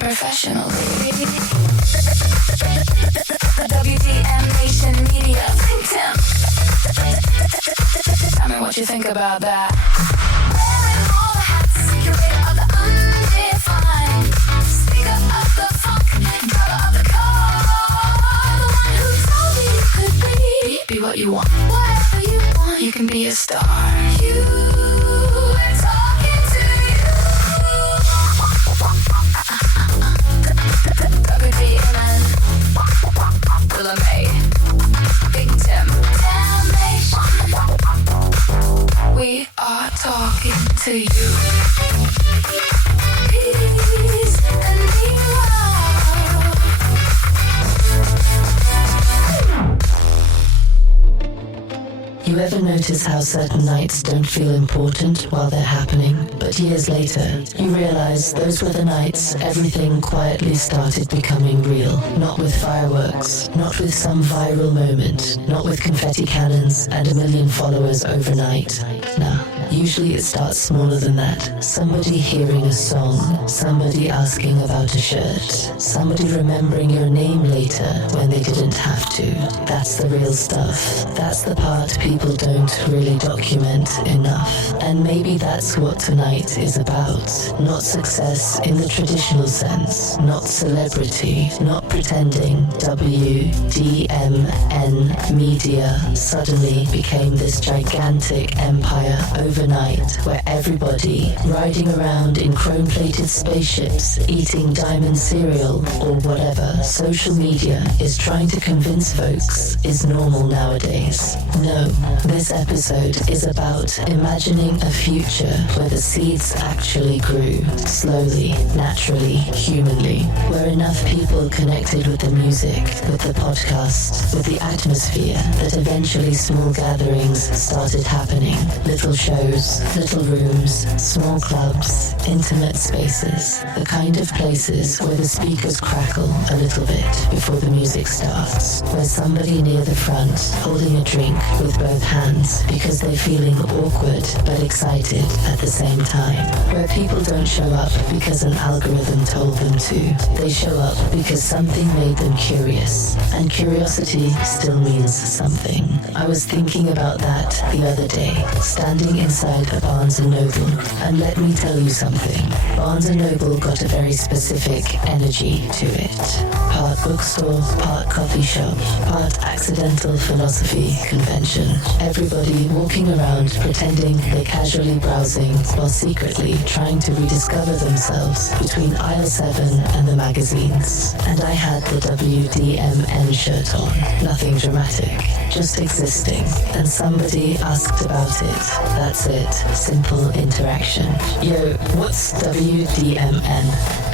professionally. WDMN MEDIA. Think Tim. Tell me what you think about that. Wearing all the hats, curator of the undefined, speaker of the funk, driver of the car, the one who told me you could be what you want, whatever you want. You can be a star. You are talking to you. WDMN, Willa May, Big Tim, Damnation. We are talking to you. Peace and love. You ever notice how certain nights don't feel important while they're happening, but years later, you realize those were the nights everything quietly started becoming real? Not with fireworks, not with some viral moment, not with confetti cannons and 1 million followers overnight. No. Usually it starts smaller than that. Somebody hearing a song, somebody asking about a shirt, somebody remembering your name later when they didn't have to. That's the real stuff. That's the part people don't really document enough. And maybe that's what tonight is about. Not success in the traditional sense, not celebrity, not pretending. WDMN Media suddenly became this gigantic empire overnight, where everybody riding around in chrome-plated spaceships, eating diamond cereal or whatever social media is trying to convince folks is normal nowadays. No, this episode is about imagining a future where the seeds actually grew, slowly, naturally, humanly, where enough people connected with the music, with the podcast, with the atmosphere, that eventually small gatherings started happening. Little shows, little rooms, small clubs, intimate spaces, the kind of places where the speakers crackle a little bit before the music starts, where somebody near the front holding a drink with both hands because they're feeling awkward but excited at the same time, where people don't show up because an algorithm told them to. They show up because something made them curious, and curiosity still means something. I was thinking about that the other day, standing inside a Barnes & Noble, and let me tell you something. Barnes & Noble got a very specific energy to it. Part bookstore, part coffee shop, part accidental philosophy convention. Everybody walking around pretending they're casually browsing while secretly trying to rediscover themselves between aisle 7 and the magazines. And I had the WDMN shirt on. Nothing dramatic, just existing. And somebody asked about it. That's it. Simple interaction. Yo, what's WDMN?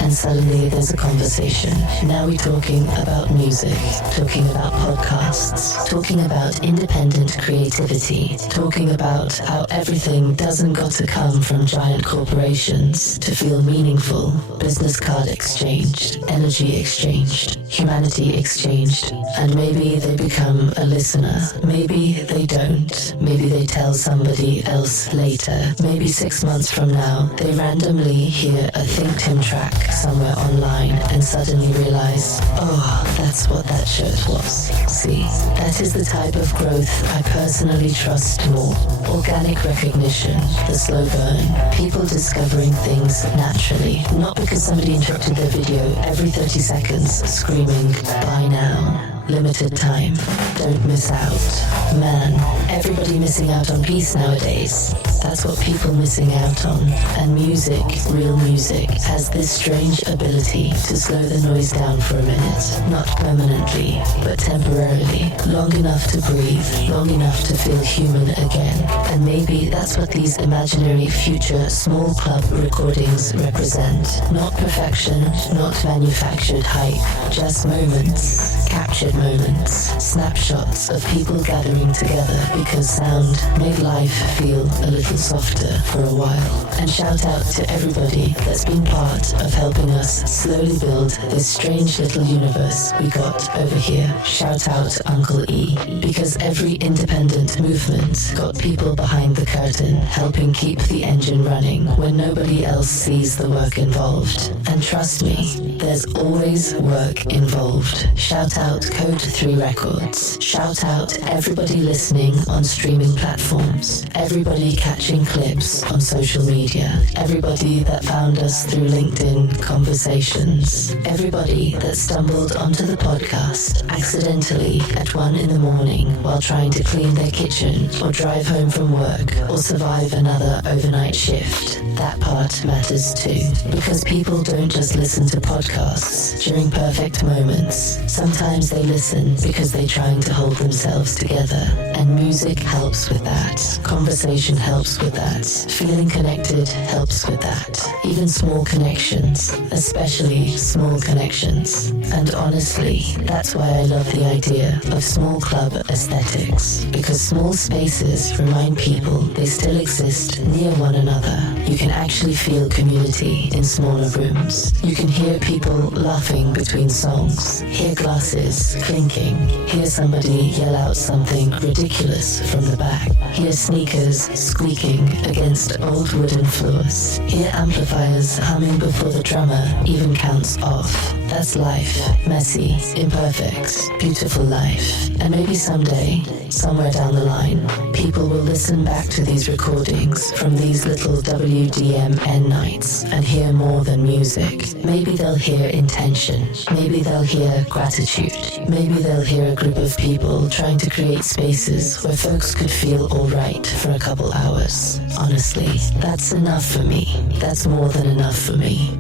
And suddenly there's a conversation. Now we're talking about music, talking about podcasts, talking about independent creativity, talking about how everything doesn't got to come from giant corporations to feel meaningful. Business card exchanged, energy exchanged, humanity exchanged, and maybe they become a listener. Maybe they don't. Maybe they tell somebody else later. Maybe 6 months from now, they randomly hear a Think Tim track somewhere online and suddenly realize, oh, that's what that shirt was. See, that is the type of growth I personally trust more. Organic recognition, the slow burn, people discovering things naturally, not because somebody interrupted their video every 30 seconds screaming, buy now. Limited time. Don't miss out. Man, everybody missing out on peace nowadays. That's what people missing out on. And music, real music, has this strange ability to slow the noise down for a minute. Not permanently, but temporarily. Long enough to breathe, long enough to feel human again. And maybe that's what these imaginary future small club recordings represent. Not perfection, not manufactured hype, just moments, captured moments, snapshots of people gathering together because sound made life feel a little softer for a while. And shout out to everybody that's been part of helping us slowly build this strange little universe we got over here. Shout out Uncle E, because every independent movement got people behind the curtain helping keep the engine running when nobody else sees the work involved. And trust me, there's always work involved. Shout out Code 3 Records. Shout out everybody listening on streaming platforms. Everybody catching clips on social media. Everybody that found us through LinkedIn conversations. Everybody that stumbled onto the podcast accidentally at 1 in the morning while trying to clean their kitchen or drive home from work or survive another overnight shift. That part matters too, because people don't just listen to podcasts during perfect moments. Sometimes they listen because they're trying to hold themselves together, and music helps with that. Conversation helps with that. Feeling connected helps with that. Even small connections, especially small connections. And honestly, that's why I love the idea of small club aesthetics, because small spaces remind people they still exist near one another. You can actually feel community in smaller rooms. You can hear people laughing between songs, hear glasses clinking, hear somebody yell out something ridiculous from the back, hear sneakers squeaking against old wooden floors, hear amplifiers humming before the drummer even counts off. That's life. Messy, imperfect, beautiful life. And maybe someday, somewhere down the line, people will listen back to these recordings from these little WDMN nights and hear more than music. Maybe they'll hear intention. Maybe they'll hear gratitude. Maybe they'll hear a group of people trying to create spaces where folks could feel alright for a couple hours. Honestly, that's enough for me. That's more than enough for me.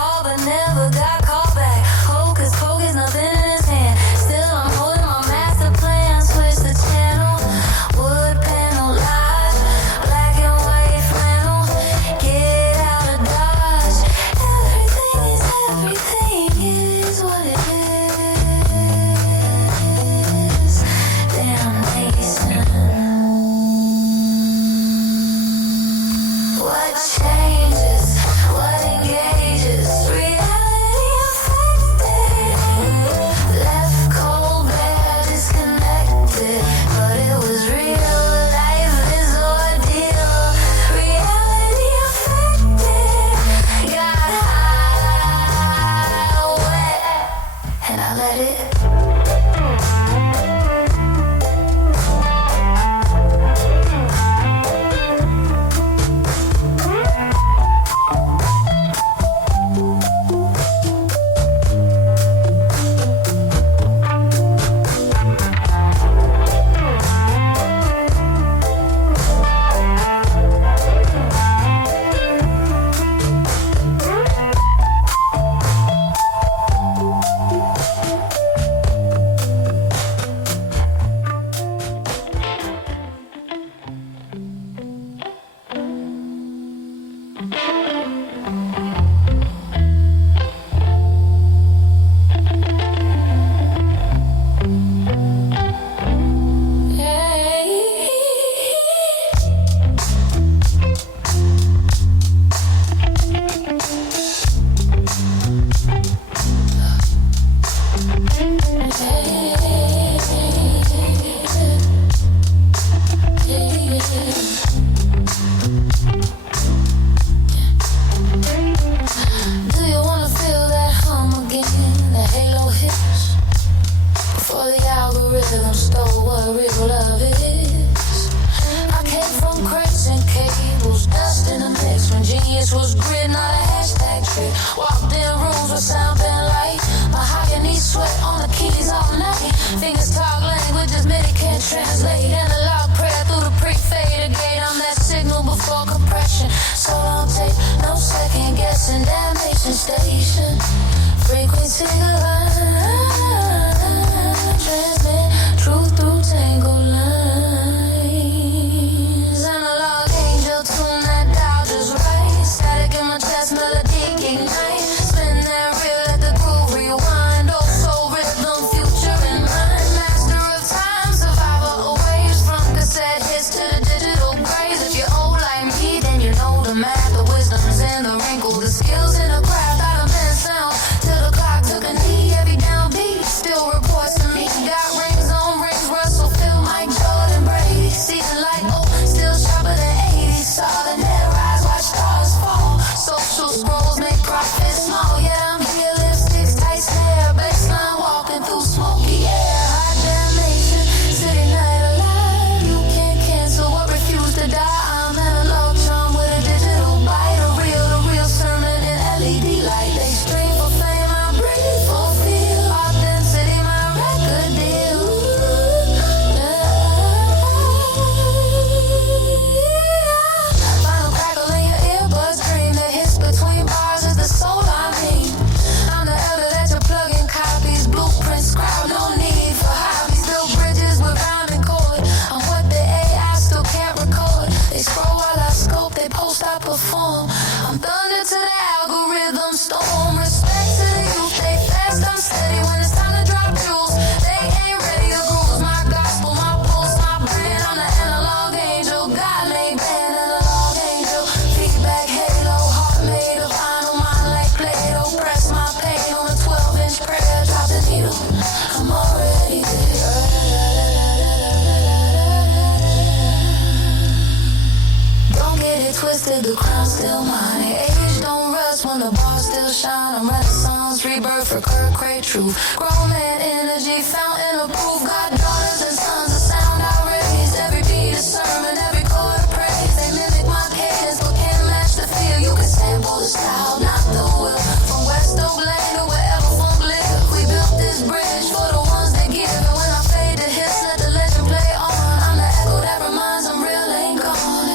call but never got called back. Hocus pocus, nothing in his hand. Still I'm holding my master plan. Switch the channel, wood panel live, black and white flannel. Get out of Dodge. Everything is what it is. Damnation. What changes? What engages? Reality affected. Left cold, bad, disconnected. But it was real. Life is ordeal. Reality affected. Got high, wet, and I let it. Do you wanna feel that hum again? The halo hits before the algorithm stole what real love is. I came from crates and cables, dust in the mix when genius was grid, not a hashtag trick. Walked in rooms with sound been light, mahogany sweat on the keys all night. Fingers talk languages MIDI can't translate. Analog prayer through the pre-fader gate. I'm that signal before compression. So don't take no second guessing. Damnation station, frequency line, transmit truth through tangled lines. Analog angel, tune that dial just right. Static in my chest, melody ignite. Spin that reel, let the groove rewind. Oh, soul rhythm, future in mind. Master of time, survivor of waves. From cassette hits to the digital graves. If you're old like me, then you know the math. The wisdom's in the wrinkle, the skills in the craft. I done been sound till the clock took a knee. Every downbeat still reports to me. Got rings on rings, Russell, Phil, Mike, Jordan, Brady. Season like oh, still sharper than 80. Saw the net rise, watch stars fall. Social scrolls make profit small. Yeah, I'm here, lipsticks, tight snare, baseline walking through smoky air. Hot damnation, city night alive. You can't cancel what refused to die. I'm analog charm with a digital bite. The real sermon in LED light. They stream for fame, I breathe for feel. Authenticity, my record deal. Final crackle in your earbuds, dream that hits between bars is the soul I mean. I'm the elder that you're plugging copies, blueprints, scribe, no need for hobbies. Build bridges with rhyming chord. I'm what the AI still can't record. They scroll while I scope, they post, I perform. I'm thunder to the algorithm storm. Respect to the youth, they fast, I'm steady when it's time to drop jewels. They ain't ready to bruise my gospel, my pulse, my brand. I'm the analog angel, God made band, analog angel. Feedback halo, heart made of vinyl, mind like Play-Doh. Press my pain on a 12-inch prayer, drop the needle. I'm already there. Don't get it twisted, the crown's still mine. Age don't rust when the bars still shine. I'm Renaissance, rebirth, recur, create truth. Grown man energy, fountain of proof. Got daughters and sons, the sound I raise. Every beat a sermon, every chord a praise. They mimic my cadence, but can't match the feel. You can sample the style, not the will. From West Oak Lane to wherever funk live. We built this bridge for the ones that give. And when I fade the hits, let the legend play on. I'm the echo that reminds them real ain't gone.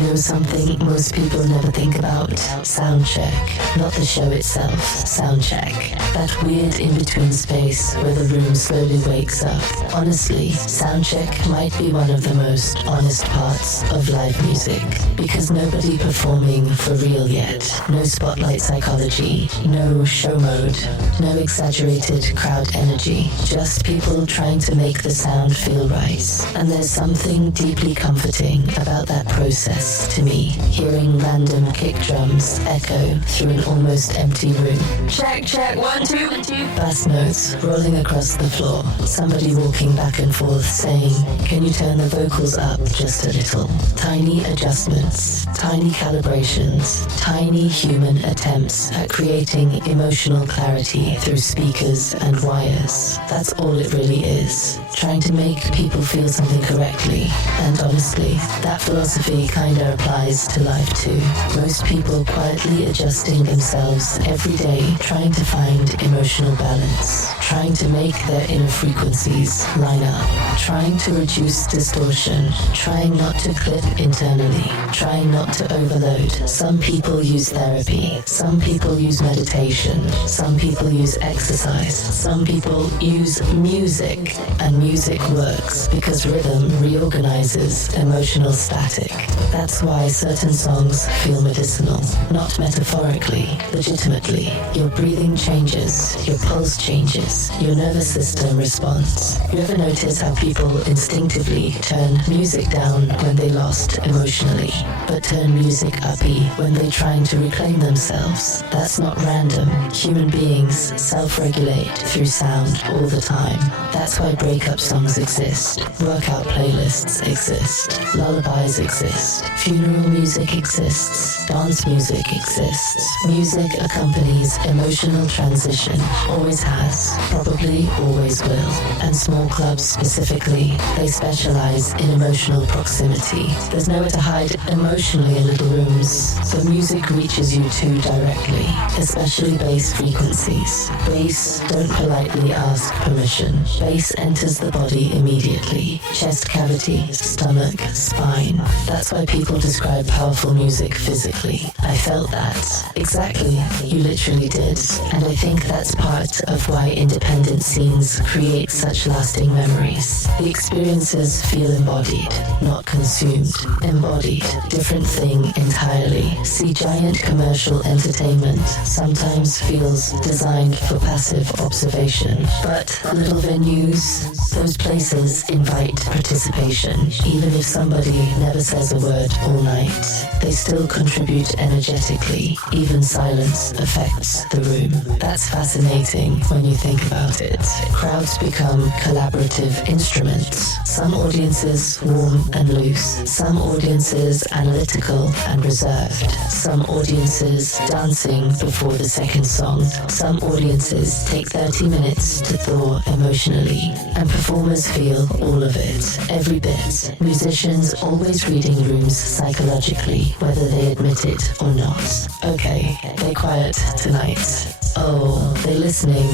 know something most people never think about? Sound check. Not the show itself. Sound check. That weird in-between space where the room slowly wakes up. Honestly, sound check might be one of the most honest parts of live music. Because nobody performing for real yet. No spotlight psychology. No show mode. No exaggerated crowd energy. Just people trying to make the sound feel right. And there's something deeply comforting about that process to me. Hearing random kick drums echo through an almost empty room. Check, check, 1, 2, 1, 2. Bass notes rolling across the floor. Somebody walking back and forth saying, can you turn the vocals up just a little? Tiny adjustments, tiny calibrations, tiny human attempts at creating emotional clarity through speakers and wires. That's all it really is. Trying to make people feel something correctly. And honestly, that philosophy kinda applies to life too. Most people quietly adjusting themselves every day, trying to find emotional balance, trying to make their inner frequencies line up, trying to reduce distortion, trying not to clip internally, trying not to overload. Some people use therapy, some people use meditation, some people use exercise, some people use music, and music works because rhythm reorganizes emotional static. That's why certain songs feel medicinal, not metaphorically, legitimately. Your breathing changes, your pulse changes, your nervous system responds. You ever notice how people instinctively turn music down when they lost emotionally, but turn music uppy when they're trying to reclaim themselves? That's not random. Human beings self-regulate through sound all the time. That's why breakup songs exist, workout playlists exist, lullabies exist, funeral music exists, dance music exists. Music accompanies emotional transition, always has, probably always will. And small clubs specifically, they specialize in emotional proximity. There's nowhere to hide emotionally in little rooms, so music reaches you too directly, especially bass frequencies. Bass don't politely ask permission. Bass enters the body immediately. Chest cavity, stomach, spine. That's why people describe powerful music physically. I felt that. Exactly. You literally did. And I think that's part of why independent scenes create such lasting memories. The experiences feel embodied, not consumed. Embodied. Different thing entirely. See, giant commercial entertainment sometimes feels designed for passive observation. But little venues, those places invite participation. Even if somebody never says a word all night, they still contribute energetically. Even silence affects the room. That's fascinating when you think about it. Crowds become collaborative instruments. Some audiences warm and loose. Some audiences analytical and reserved. Some audiences dancing before the second song. Some audiences take 30 minutes to thaw emotionally. And performers feel all of it, every bit. Musicians always reading rooms psychologically, whether they admit it or not. Okay, they're quiet tonight. Oh, they're listening.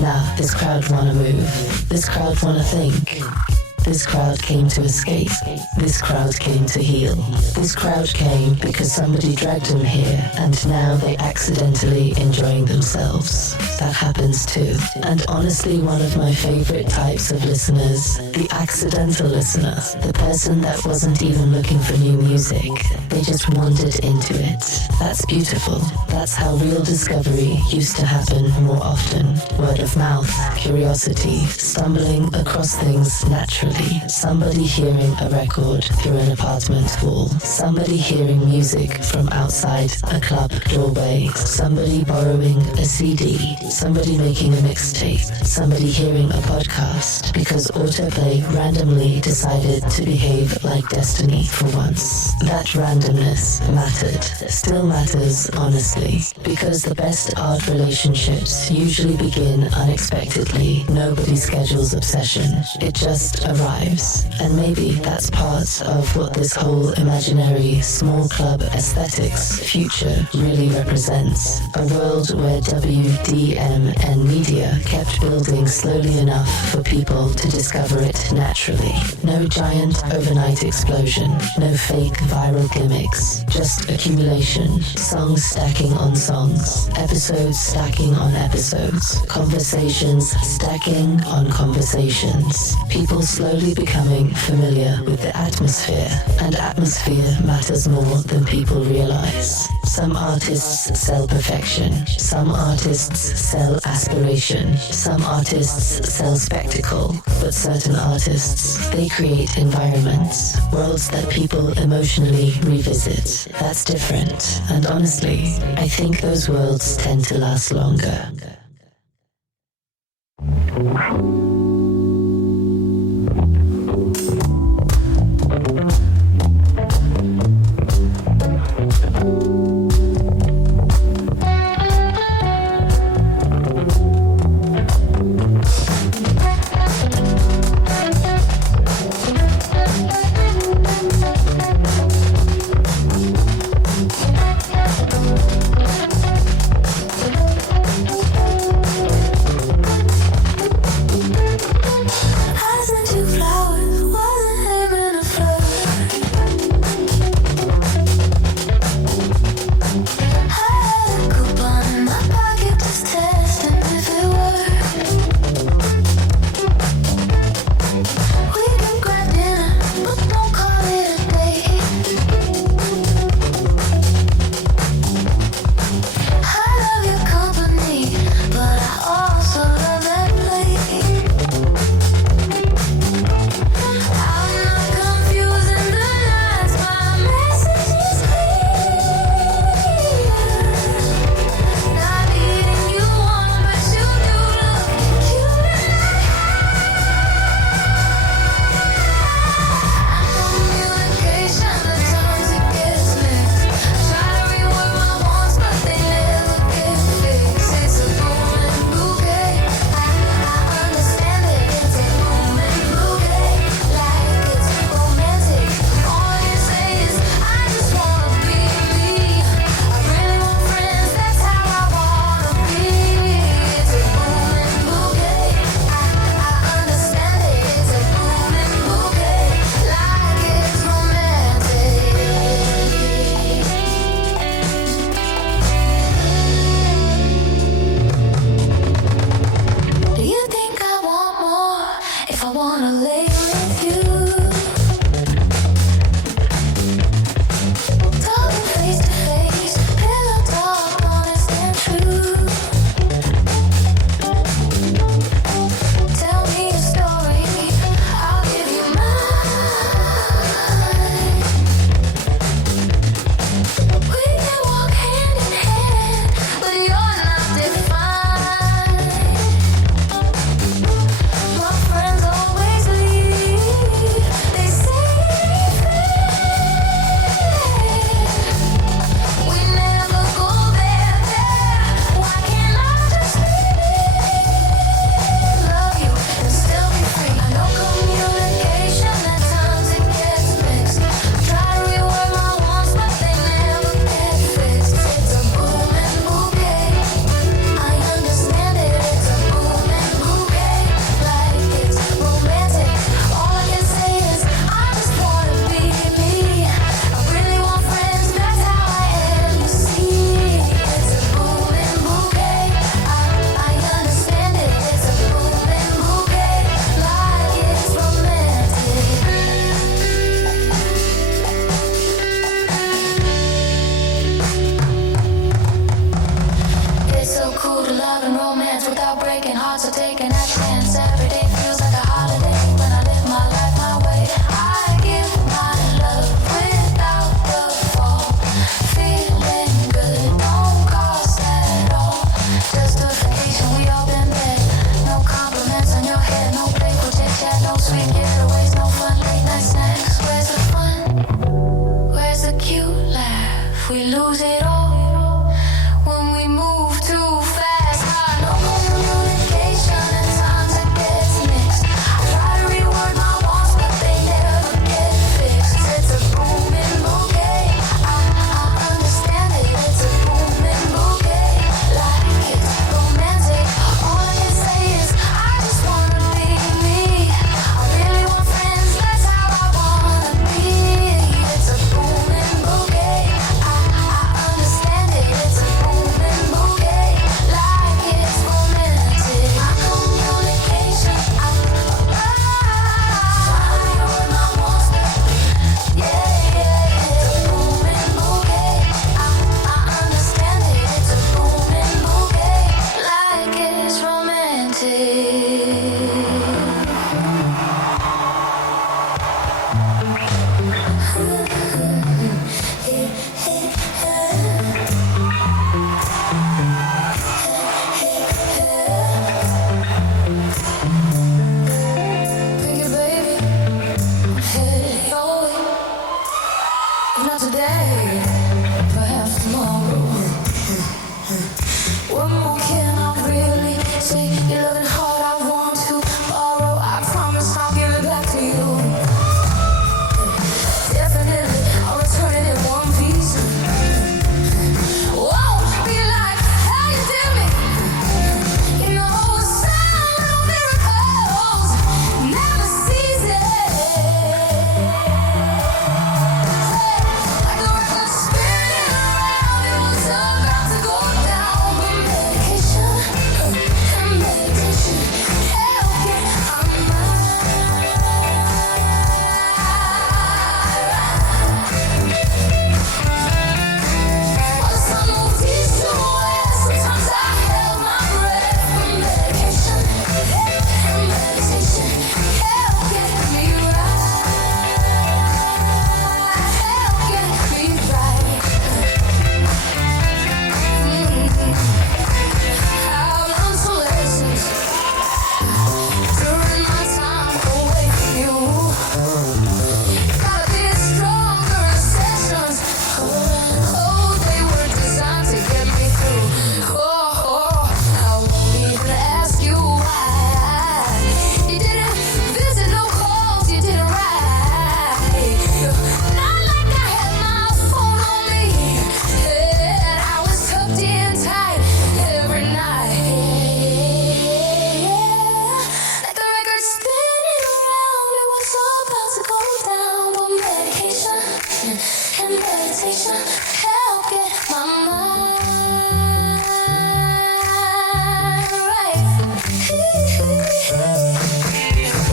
Nah, this crowd wanna move. This crowd wanna think. This crowd came to escape. This crowd came to heal. This crowd came because somebody dragged them here, and now they accidentally enjoying themselves. That happens too. And honestly, one of my favorite types of listeners, the accidental listener, the person that wasn't even looking for new music. They just wandered into it. That's beautiful. That's how real discovery used to happen more often. Word of mouth, curiosity, stumbling across things naturally. Somebody hearing a record through an apartment wall. Somebody hearing music from outside a club doorway. Somebody borrowing a CD. Somebody making a mixtape. Somebody hearing a podcast because autoplay randomly decided to behave like destiny for once. That randomness mattered. Still matters, honestly. Because the best art relationships usually begin unexpectedly. Nobody schedules obsession. It just arrives thrives. And maybe that's part of what this whole imaginary small club aesthetics future really represents. A world where WDMN MEDIA kept building slowly enough for people to discover it naturally. No giant overnight explosion, no fake viral gimmicks, just accumulation, songs stacking on songs, episodes stacking on episodes, conversations stacking on conversations, people slowly becoming familiar with the atmosphere, and atmosphere matters more than people realize. Some artists sell perfection, some artists sell aspiration, some artists sell spectacle, but certain artists, they create environments, worlds that people emotionally revisit. That's different, and honestly, I think those worlds tend to last longer. about today, perhaps tomorrow. What more can I really say? Your loving heart I want to borrow. I promise I'll give it back to you. Definitely, I'll return it in one piece. Whoa, be like, how you do me? You know, a sound of miracles never ceases. Like the record spinning around, it was about to go down. But medication and meditation help get my mind right. While the sun moved east to west, sometimes I held my breath. But medication and meditation help get me right. Help get me right. I've learned some lessons during my time away from you. Gotta be stronger in sessions. Oh, they were designed to get me through. Oh, I won't even ask you why. You didn't visit, no calls, you didn't write. Not like I had my phone on me, and I was tucked in tight every night. Like the record spinning around, it was about to go down. But medication and meditation help get my mind right.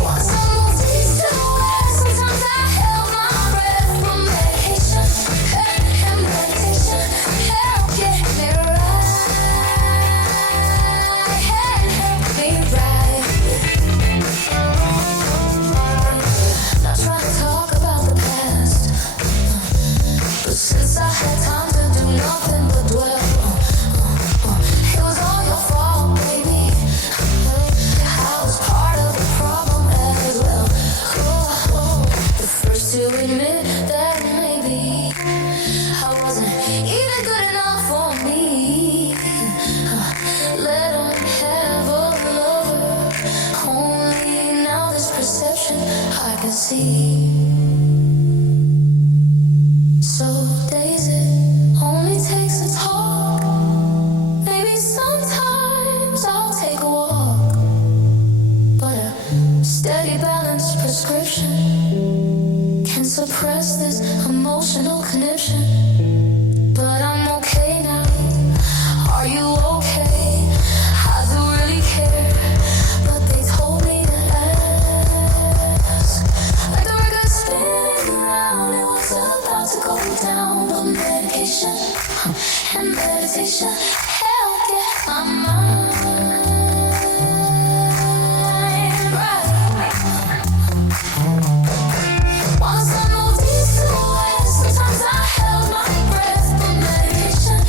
Once I moved east to west, sometimes I held my breath. But medication and meditation help get me right. Help me right. Not trying to talk about the past, but since I had time to do nothing but dwell, it was all your fault, baby. I was part of the problem as well. The first to admit that maybe I wasn't even good enough for me. Let him have a lover. Only now this perception I can see. So days it only takes a talk. Maybe sometimes I'll take a walk, but a steady balanced prescription can suppress this emotional conniption. But I'm okay now. Are you okay? I do really care, but they told me to ask. Like the record spinning around, it was about to go down. But medication and meditation help get my mind right. While the sun moved east to west, sometimes I held my breath. But medication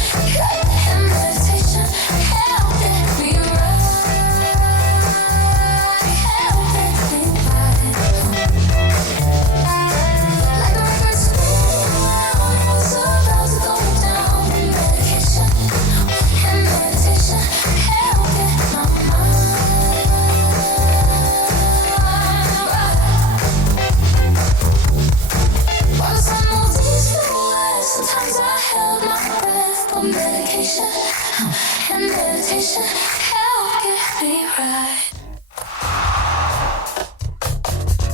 and meditation help get me right. Help get me right. Like the record spinning around, it was about to go down. But medication and meditation help get my mind right. While the sun moved east to west, sometimes I held my breath. But medication and meditation help get me right.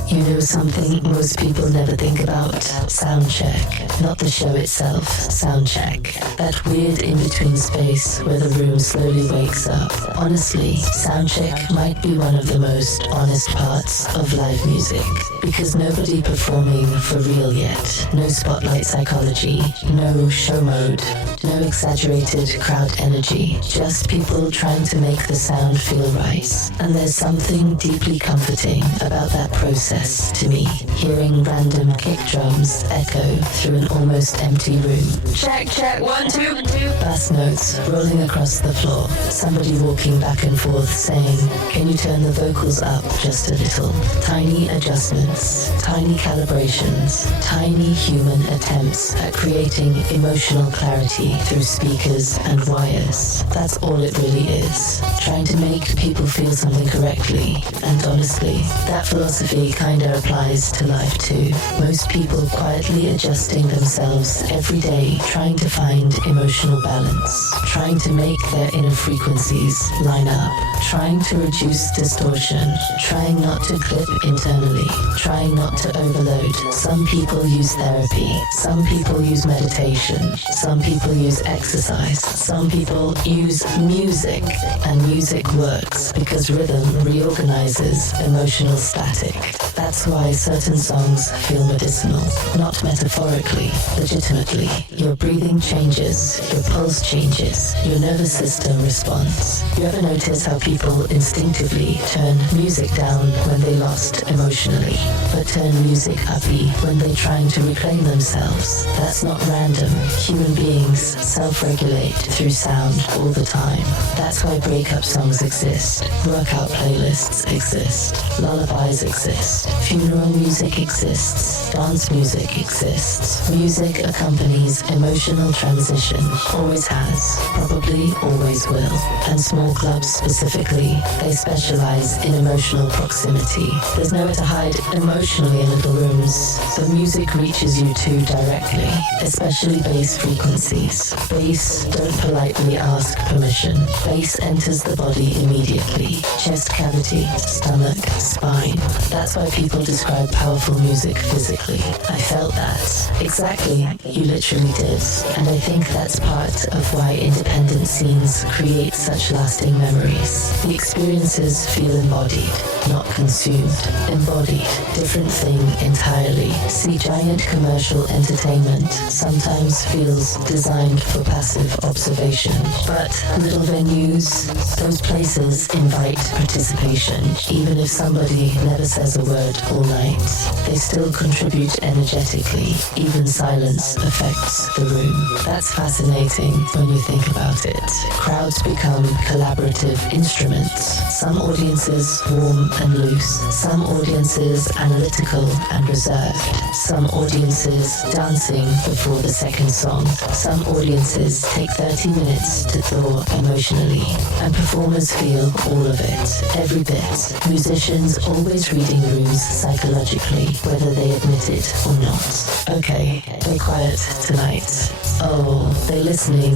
You know something most people never think about? Sound check. Not the show itself, sound check. That weird in-between space where the room slowly wakes up. Honestly, sound check might be one of the most honest parts of live music. Because nobody performing for real yet. No spotlight psychology, no show mode, no exaggerated crowd energy. Just people trying to make the sound feel right. And there's something deeply comforting about that process. process to me, hearing random kick drums echo through an almost empty room. Check, check, 1, 2, 2. Bass notes rolling across the floor. Somebody walking back and forth saying, can you turn the vocals up just a little? Tiny adjustments, tiny calibrations, tiny human attempts at creating emotional clarity through speakers and wires. That's all it really is. Trying to make people feel something correctly. And honestly, that philosophy kinda applies to life too. Most people quietly adjusting themselves every day, trying to find emotional balance, trying to make their inner frequencies line up, trying to reduce distortion, trying not to clip internally, trying not to overload. Some people use therapy, some people use meditation, some people use exercise, some people use music, and music works because rhythm reorganizes emotional static. That's why certain songs feel medicinal, not metaphorically, legitimately. Your breathing changes, your pulse changes, your nervous system responds. You ever notice how people instinctively turn music down when they lost emotionally, but turn music uppy when they're trying to reclaim themselves? That's not random. Human beings self-regulate through sound all the time. That's why breakup songs exist, workout playlists exist, lullabies exist, funeral music exists, dance music exists. Music accompanies emotional transition, always has, probably always will. And small clubs specifically, they specialize in emotional proximity. There's nowhere to hide emotionally in little rooms. The music reaches you too directly, especially bass frequencies. Bass don't politely ask permission. Bass enters the body immediately. Chest cavity, stomach, spine. That's why people describe powerful music physically. I felt that. Exactly, you literally did. And I think that's part of why independent scenes create such lasting memories. The experiences feel embodied, not consumed. Embodied, different thing entirely. See, giant commercial entertainment sometimes feels designed for passive observation. But little venues, those places invite participation. Even if somebody never says a word all night, they still contribute energetically. Even silence affects the room. That's fascinating when you think about it. Crowds become collaborative instruments. Some audiences warm and loose. Some audiences analytical and reserved. Some audiences dancing before the second song. Some audiences take 30 minutes to thaw emotionally. And performers feel all of it, every bit. Musicians always reading rooms psychologically, whether they admit it or not. Okay, they're quiet tonight. Oh, they're listening.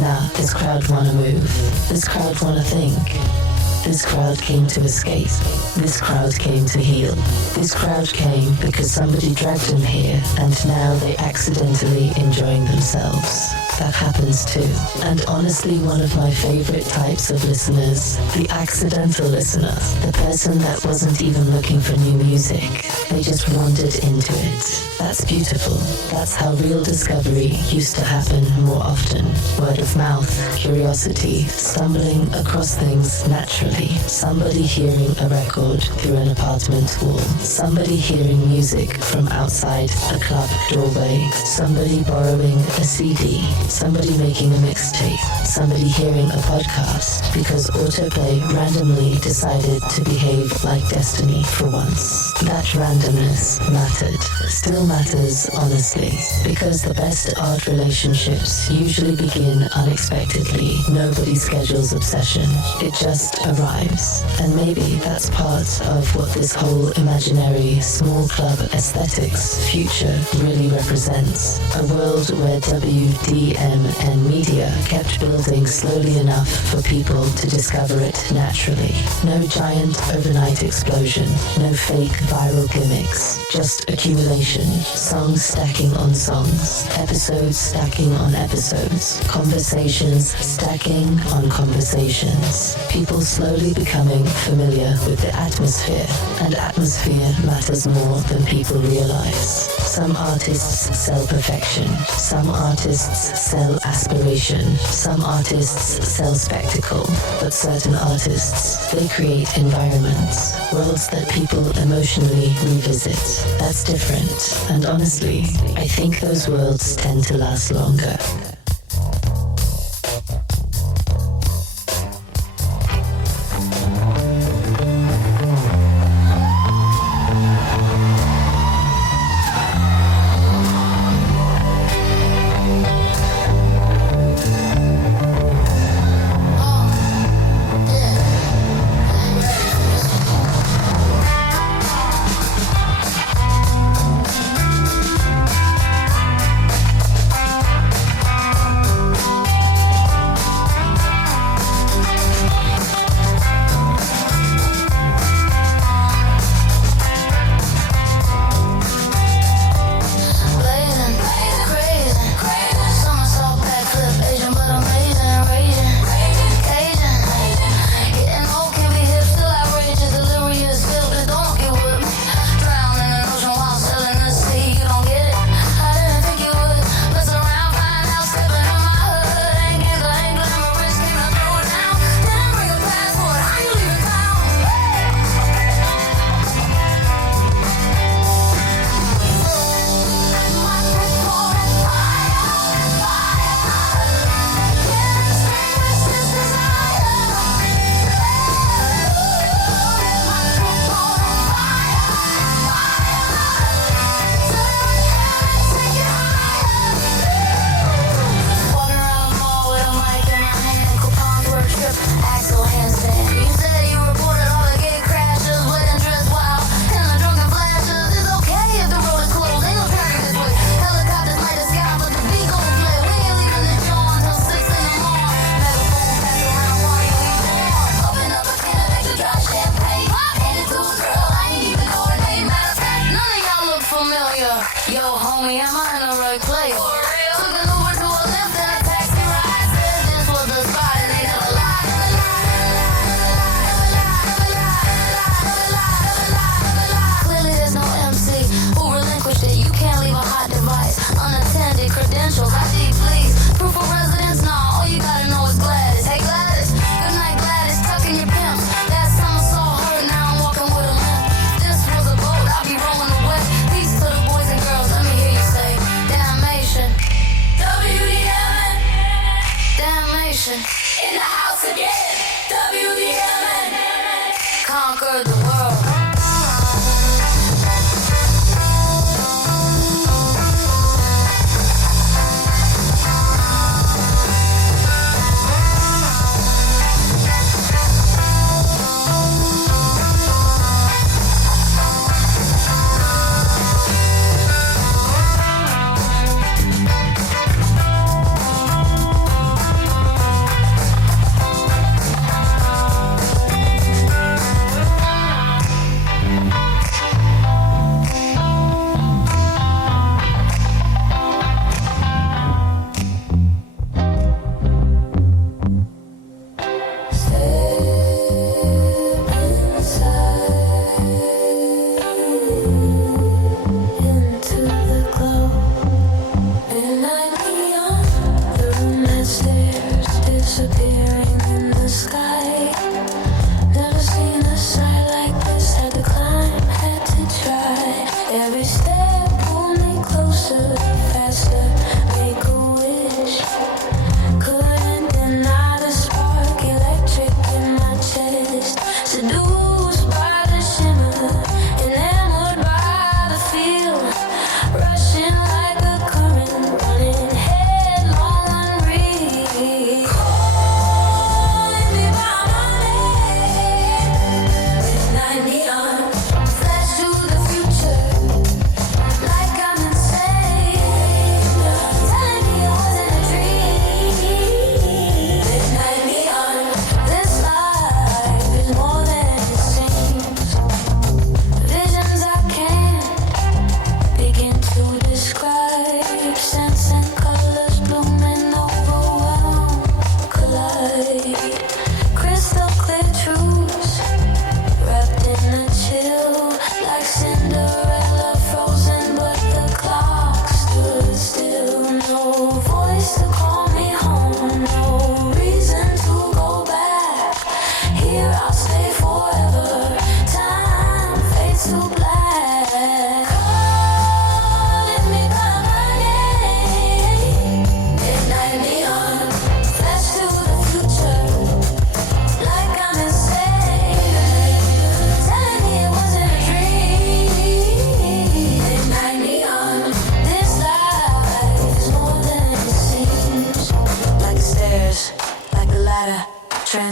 Nah, this crowd wanna move. This crowd wanna think. This crowd came to escape. This crowd came to heal. This crowd came because somebody dragged them here, and now they're accidentally enjoying themselves. That happens too. And honestly, one of my favorite types of listeners, the accidental listener, the person that wasn't even looking for new music. They just wandered into it. That's beautiful. That's how real discovery used to happen more often. Word of mouth, curiosity, stumbling across things naturally. Somebody hearing a record through an apartment wall. Somebody hearing music from outside a club doorway. Somebody borrowing a CD. Somebody making a mixtape. Somebody hearing a podcast because autoplay randomly decided to behave like destiny for once. That randomness mattered. Still matters, honestly, because the best art relationships usually begin unexpectedly. Nobody schedules obsession. It just arrives. And maybe that's part of what this whole imaginary small club aesthetics future really represents. A world where WDMN MEDIA kept building slowly enough for people to discover it naturally. No giant overnight explosion, no fake viral gimmicks, just accumulation, songs stacking on songs, episodes stacking on episodes, conversations stacking on conversations. People slowly slowly becoming familiar with the atmosphere, and atmosphere matters more than people realize. Some artists sell perfection, some artists sell aspiration, some artists sell spectacle, but certain artists, they create environments, worlds that people emotionally revisit. That's different, and honestly, I think those worlds tend to last longer. Peace to the boys and girls, let me hear you say, damnation.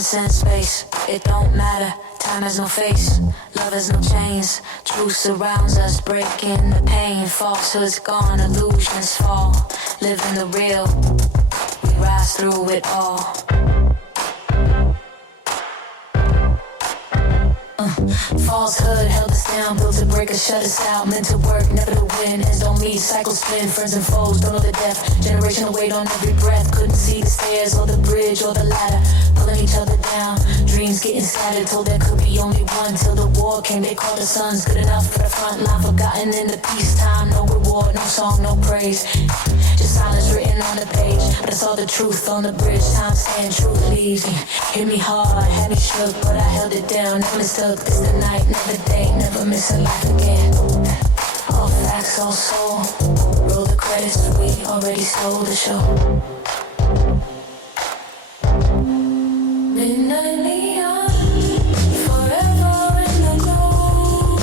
transcends space. It don't matter, time has no face, love has no chains. Truth surrounds us, breaking the pain. Falsehoods gone, illusions fall. Living the real, we rise through it all. Falsehood held us down, built to break us, shut us out. Meant to work, never to win. Ends don't meet, cycles spin. Friends and foes don't know the depth. Generational weight on every breath. Couldn't see the stairs or the bridge or the ladder. Pulling each other down, dreams getting scattered. Told there could be only one till the war came. They called the sons good enough for the front line. Forgotten in the peacetime. No reward, no song, no praise. Just silence written on the page. But I saw the truth on the bridge. Time saying truth leaves me. Hit me hard, had me shook, but I held it down. Never mistook. This the night, never day, never miss a life again. All facts, all soul. Roll the credits, we already stole the show. Midnight neon, forever in the glow.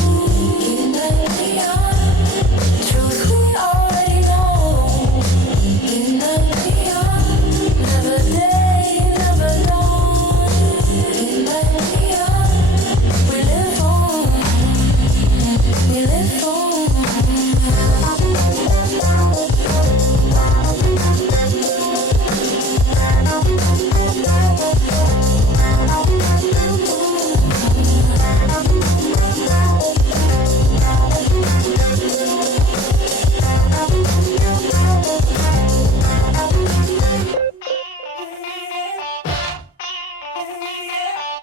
Midnight neon, truth we already know. Midnight neon, never day, never dawn. Midnight neon, we live on, we live on.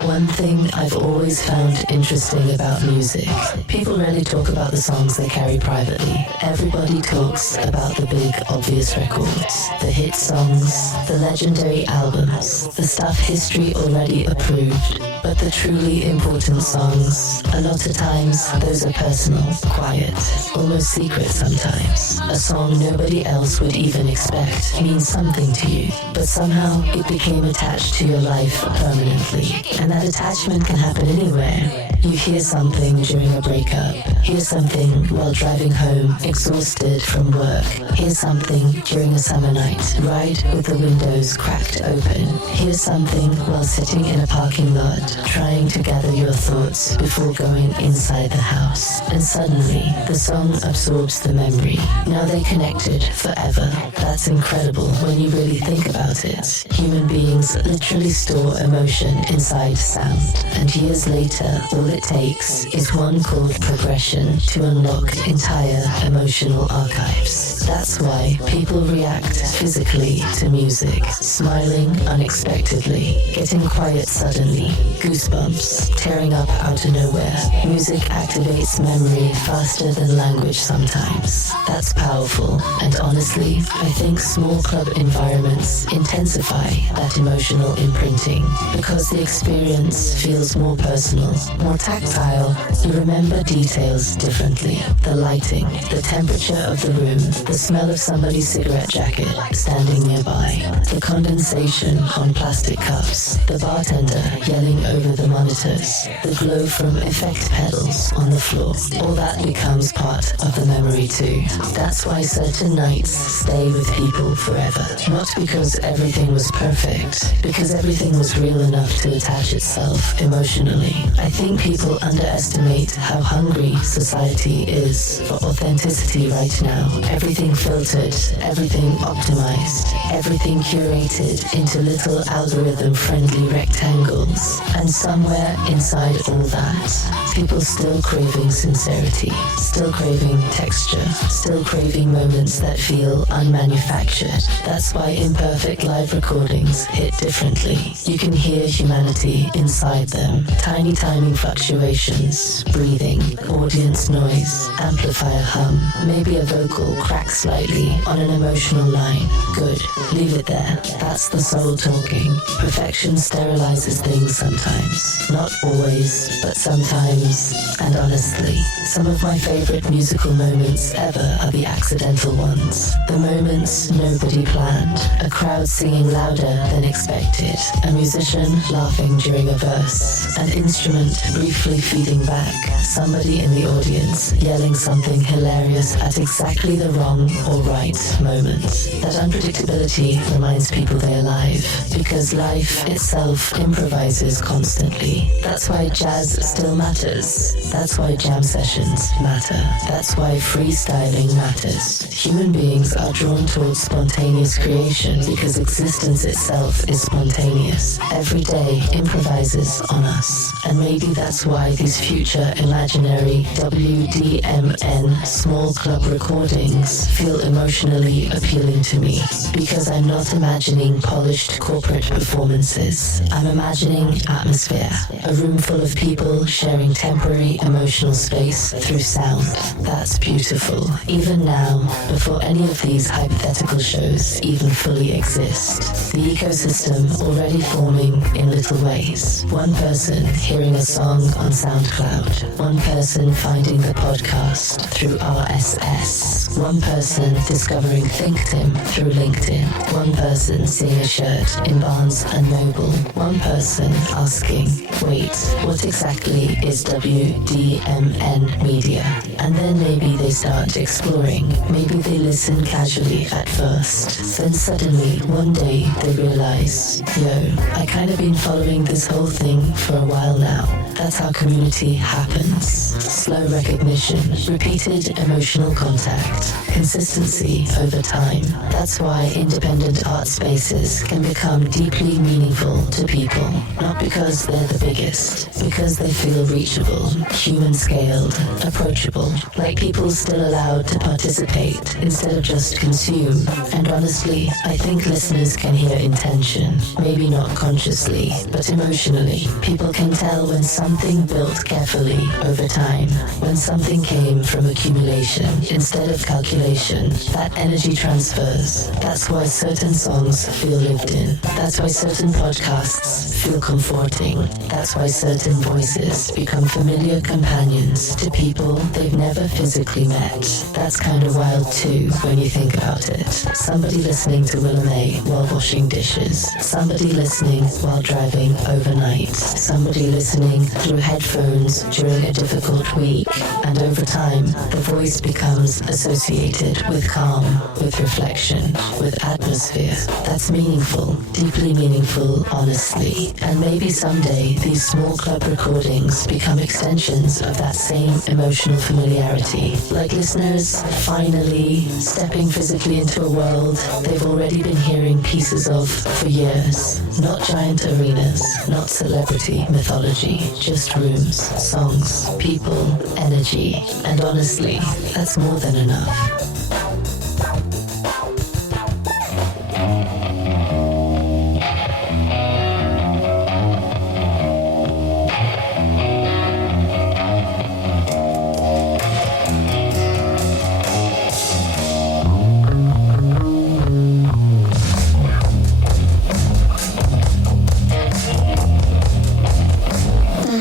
One thing I've always found interesting about music, people rarely talk about the songs they carry privately. Everybody talks about the big, obvious records, the hit songs, the legendary albums, the stuff history already approved. But the truly important songs, a lot of times, those are personal, quiet, almost secret sometimes. A song nobody else would even expect means something to you, but somehow it became attached to your life permanently. And that attachment can happen anywhere. You hear something during a breakup, hear something while driving home, exhausted from work, hear something during a summer night, ride with the windows cracked open, hear something while sitting in a parking lot, trying to gather your thoughts before going inside the house. And suddenly, the song absorbs the memory. Now they're connected forever. That's incredible when you really think about it. Human beings literally store emotion inside sound. And years later, all it takes is one chord progression to unlock entire emotional archives. That's why people react physically to music, smiling unexpectedly, getting quiet suddenly, goosebumps, tearing up out of nowhere. Music activates memory faster than language sometimes. That's powerful, and honestly, I think small club environments intensify that emotional imprinting because the experience feels more personal, more tactile. You remember details differently. The lighting, the temperature of the room, the smell of somebody's cigarette jacket standing nearby, the condensation on plastic cups, the bartender yelling over the monitors, the glow from effect pedals on the floor. All that becomes part of the memory too. That's why certain nights stay with people forever. Not because everything was perfect, because everything was real enough to attach itself emotionally. I think people underestimate how hungry society is for authenticity right now. Everything filtered, everything optimized, everything curated into little algorithm-friendly rectangles. And somewhere inside all that, people still craving sincerity, still craving texture, still craving moments that feel unmanufactured. That's why imperfect live recordings hit differently. You can hear humanity inside them. Tiny timing fluctuations, breathing, audience noise, amplifier hum, maybe a vocal crack slightly on an emotional line. Good, leave it there. That's the soul talking. Perfection sterilizes things sometimes. Not always, but sometimes. And honestly, some of my favorite musical moments ever are the accidental ones. The moments nobody planned. A crowd singing louder than expected. A musician laughing during a verse. An instrument briefly feeding back. Somebody in the audience yelling something hilarious at exactly the wrong or right moment. That unpredictability reminds people they're alive, because life itself improvises constantly. That's why jazz still matters. That's why jam sessions matter. That's why freestyling matters. Human beings are drawn towards spontaneous creation because existence itself is spontaneous. Every day improvises on us. And maybe that's why these future imaginary WDMN small club recordings feel emotionally appealing to me. Because I'm not imagining polished corporate performances. I'm imagining atmosphere. A room full of people sharing temporary emotional space through sound. That's beautiful. Even now, before any of these hypothetical shows even fully exist. The ecosystem already forming in little ways. One person hearing a song on SoundCloud. One person finding the podcast through RSS. One person discovering ThinkTim through LinkedIn. One person seeing a shirt in Barnes and Noble. One person asking, wait, what exactly is WDMN Media? And then maybe they start exploring. Maybe they listen casually at first. Then suddenly, one day, they realize, yo, I kind of been following this whole thing for a while now. That's how community happens. Slow recognition, repeated emotional contact, consistency over time. That's why independent art spaces can become deeply meaningful to people. Not because they're the biggest, because they feel reachable, human-scaled, approachable, like people still allowed to participate instead of just consume. And honestly, I think listeners can hear intention, maybe not consciously, but emotionally. People can tell when something built carefully over time, when something came from accumulation instead of calculation. That energy transfers. That's why certain songs feel lived in. That's why certain podcasts feel comforting. That's why certain voices become familiar companions to people they've never physically met. That's kind of wild too when you think about it. Somebody listening to Willa May while washing dishes. Somebody listening while driving overnight. Somebody listening through headphones during a difficult week. And over time, the voice becomes associated with calm, with reflection, with atmosphere. That's meaningful, deeply meaningful, honestly. And maybe someday these small club recordings become extensions of that same emotional familiarity. Like listeners finally stepping physically into a world they've already been hearing pieces of for years. Not giant arenas, not celebrity mythology, just rooms, songs, people, energy. And honestly, that's more than enough.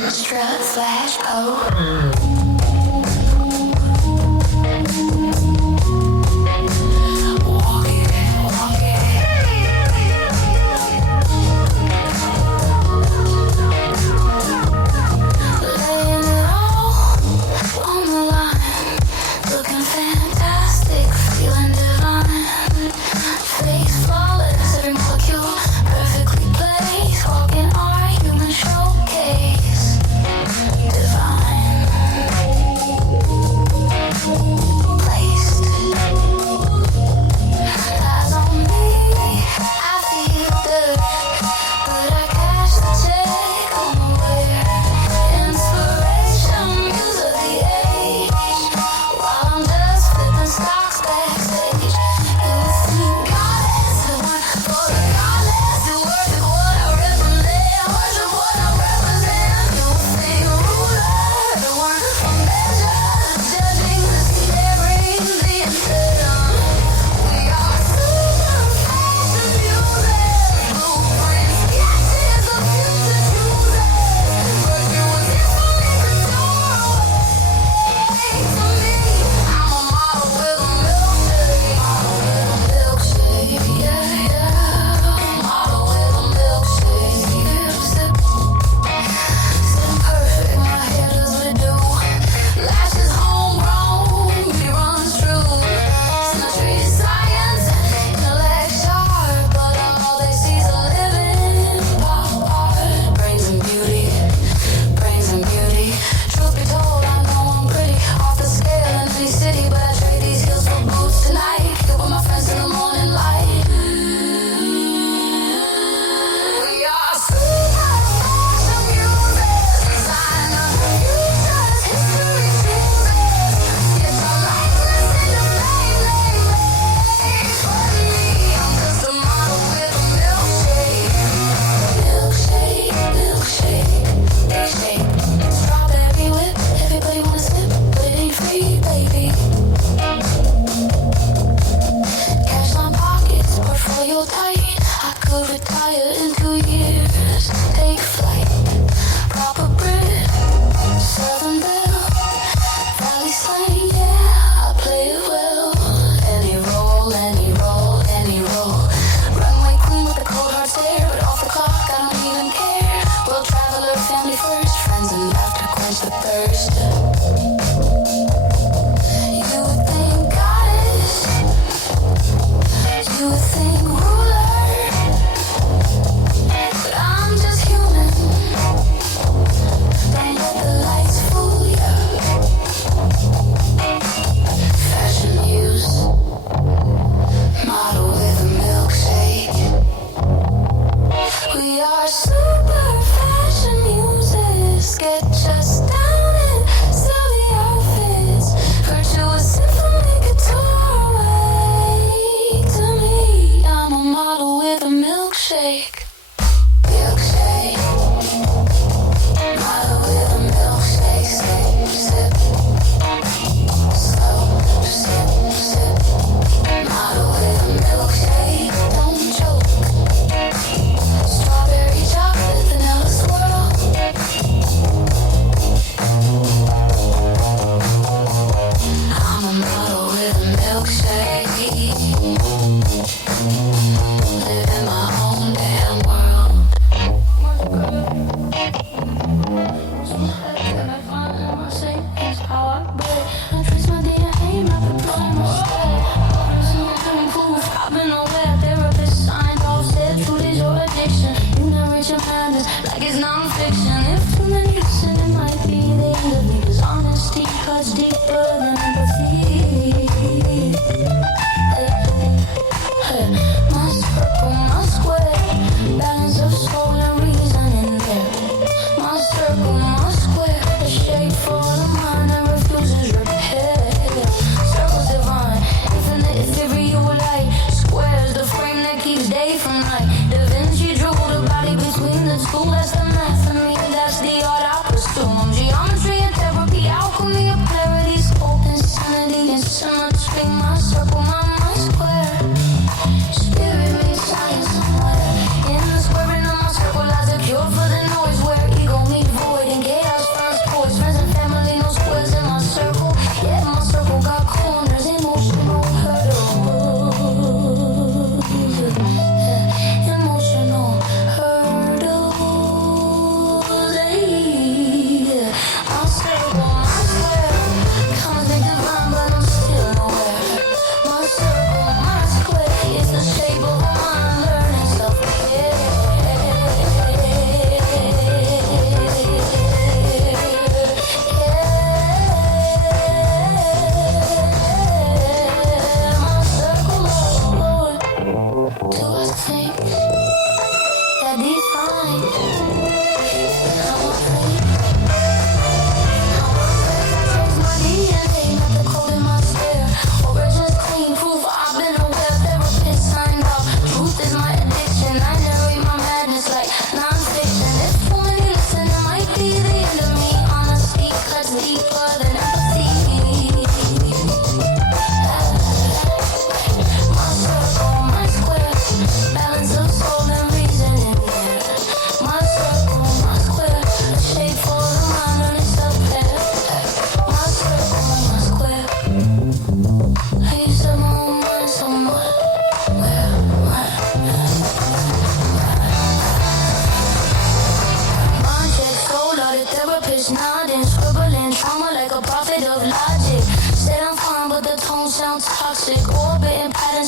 Strut slash pole.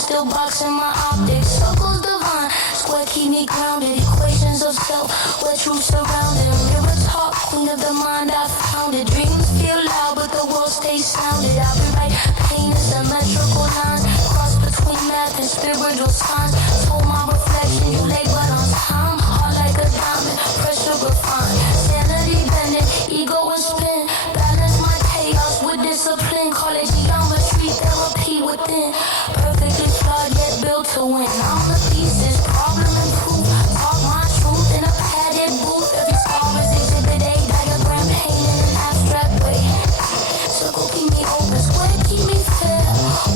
still boxing my optics. Circles divine, square keep me grounded. Equations of self, where truth surrounded. Mirror talk, queen of the mind I founded. Dreams feel loud, but the world stays sounded. I rewrite pain in symmetrical lines. Cross between math and spiritual signs. Told my reflection, you late but on time. Hard like a diamond, pressure refined. Sanity bending, ego and spin. Balance my chaos with discipline. Call it geometry, therapy within. Perfectly flawed yet built to win. I'm the thesis, problem and proof. Talk my truth in a padded booth. Every scar is exhibit A, diagram painted in an abstract way. Circle keep me open, square keep me fair.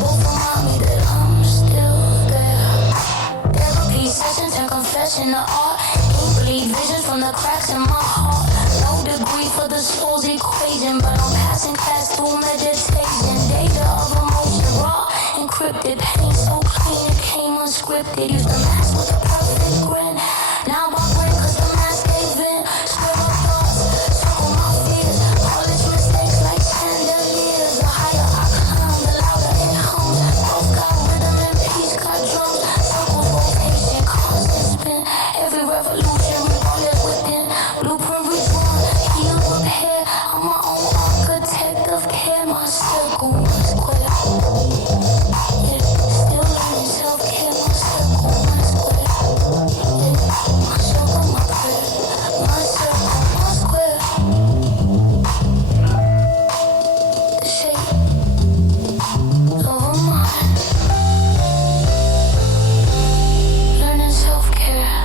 Both remind me that I'm still there. Therapy sessions and confession to art. Ain't bleed visions from the cracks in my heart. No degree for the soul's equation, but I'm passing class through meditation. Data of emotion raw, encrypted. Pain so clean it came unscripted. Used to mask with a perfect grin. Now I grin cause the mask gave in. Square my thoughts, circle my fears. College mistakes like chandeliers. The higher I climb, the louder it hums. Both got rhythm and peace got drums. Circle rotation, constant spin. Every revolution rebellious within. Blueprint reborn, heal, repair. I'm my own architect of care. My circle, my square. Yeah, still learning self-care. My circle, my square. Yeah, my circle, my prayer. My circle, my square. The shape of a mind. Learning self-care.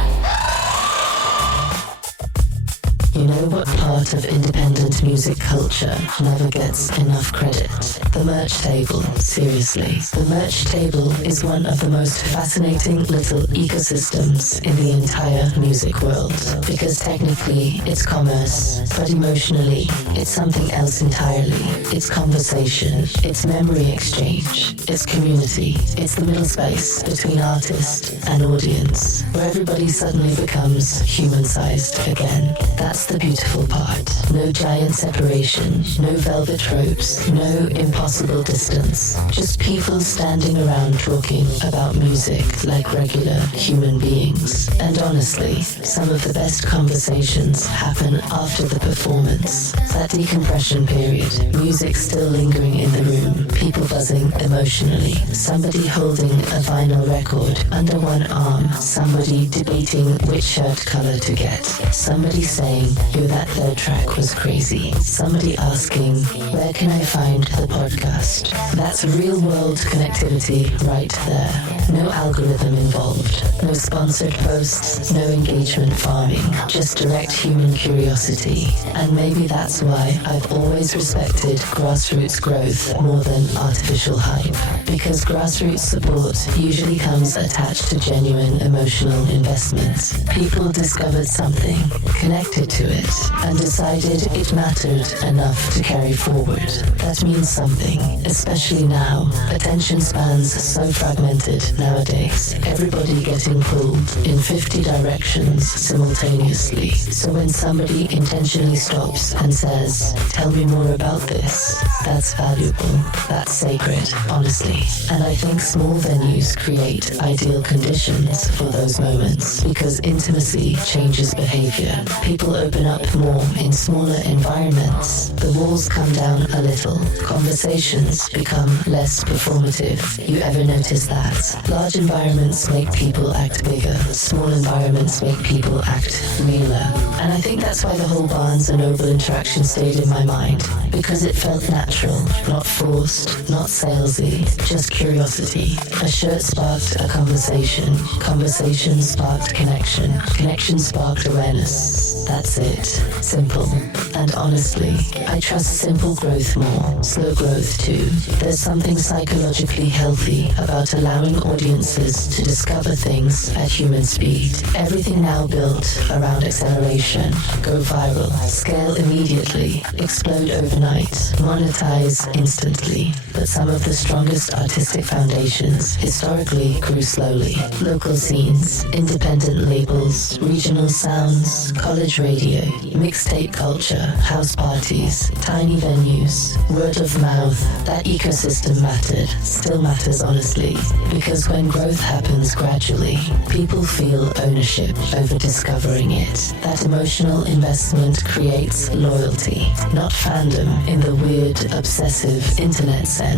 You know what part of independent music culture never gets enough credit? The merch table, seriously. The merch table is one of the most fascinating little ecosystems in the entire music world. Because technically, it's commerce, but emotionally, it's something else entirely. It's conversation, it's memory exchange, it's community, it's the middle space between artist and audience, where everybody suddenly becomes human-sized again. That's the beautiful part. No giant separation, no velvet ropes, no impossible distance. Just people standing around talking about music like regular human beings. And honestly, some of the best conversations happen after the performance. That decompression period, music still lingering in the room, people buzzing emotionally, somebody holding a vinyl record under one arm, somebody debating which shirt color to get, somebody saying, yo, that third track was crazy. Somebody asking, where can I find the podcast? That's real world connectivity right there. No algorithm involved. No sponsored posts, no engagement farming. Just direct human curiosity. And maybe that's why I've always respected grassroots growth more than artificial hype. Because grassroots support usually comes attached to genuine emotional investment. People discovered something, connected to it, and decided it mattered enough to carry forward. That means something, especially now. Attention spans so fragmented nowadays. Everybody getting pulled in 50 directions simultaneously. So when somebody intentionally stops and says, tell me more about this, that's valuable. That's sacred, honestly. And I think small venues create ideal conditions for those moments because intimacy changes behavior. People open up more in smaller environments. The walls come down a little. Conversations become less performative. You ever notice that? Large environments make people act bigger. Small environments make people act realer. And I think that's why the whole Barnes and Noble interaction stayed in my mind. Because it felt natural, not forced, not salesy, just curiosity. A shirt sparked a conversation. Conversation sparked connection. Connection sparked awareness. That's it. Simple. And honestly, I trust simple growth more. Slow growth too. There's something psychologically healthy about allowing audiences to discover things at human speed. Everything now built around acceleration. Go viral. Scale immediately. Explode overnight. Monetize instantly. but some of the strongest artistic foundations historically grew slowly. Local scenes, independent labels, regional sounds, college radio, mixtape culture, house parties, tiny venues, word of mouth. That ecosystem mattered, still matters honestly, because when growth happens gradually, people feel ownership over discovering it. That emotional investment creates loyalty, not fandom in the weird, obsessive internet sense.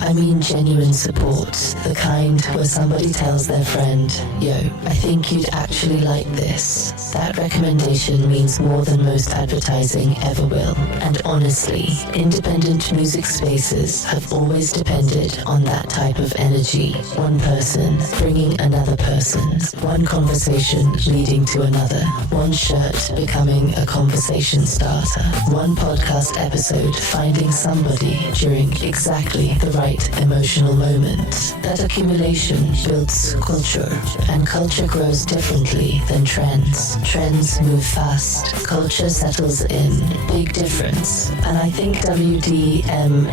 I mean genuine support, the kind where somebody tells their friend, yo, I think you'd actually like this. That recommendation means more than most advertising ever will. And honestly, independent music spaces have always depended on that type of energy. One person bringing another person, one conversation leading to another, one shirt becoming a conversation starter, one podcast episode finding somebody during exactly the right emotional moment. That accumulation builds culture, and culture grows differently than trends. Trends move fast, culture settles in. Big difference. And I think WDMN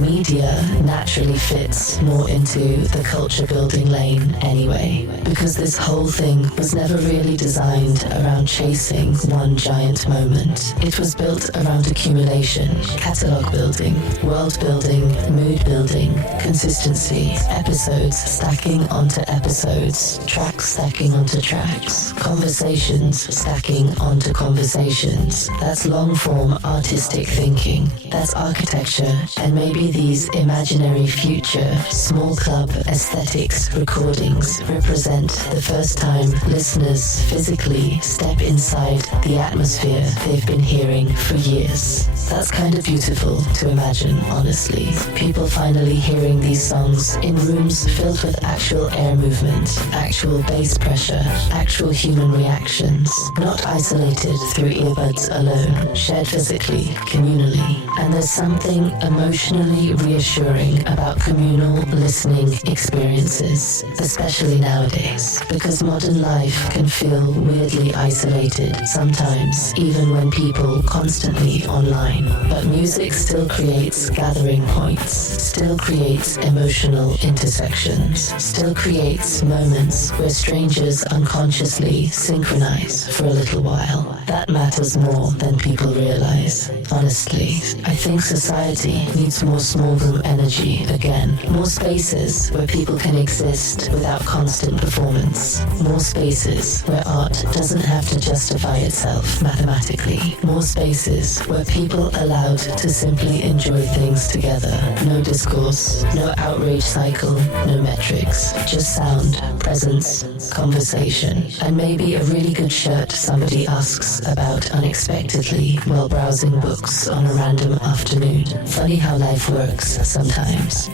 Media naturally fits more into the culture building lane anyway, because this whole thing was never really designed around chasing one giant moment. It was built around accumulation, catalog building, world building, mood building, consistency, episodes stacking onto episodes, tracks stacking onto tracks, conversations stacking onto conversations. That's long form artistic thinking. That's architecture, and maybe these imaginary future small club aesthetics recordings represent the first time listeners physically step inside the atmosphere they've been hearing for years. That's kind of beautiful to imagine, honestly. People finally hearing these songs in rooms filled with actual air movement, actual bass pressure, actual human reactions, not isolated through earbuds alone, shared physically, communally. And there's something emotionally reassuring about communal listening experiences, especially nowadays, because modern life can feel weirdly isolated sometimes, even when people constantly online. But music still creates gathering points, still creates emotional intersections, still creates moments where strangers unconsciously synchronize for a little while. That matters more than people realize. Honestly, I think society needs more small room energy again. More spaces where people can exist without constant performance. More spaces where art doesn't have to justify itself mathematically. More spaces where people allowed to simply enjoy things together. No discourse, no outrage cycle, no metrics. Just sound, presence, conversation, and maybe a really good shirt somebody asks about unexpectedly while browsing books on a random afternoon. Funny how life works sometimes.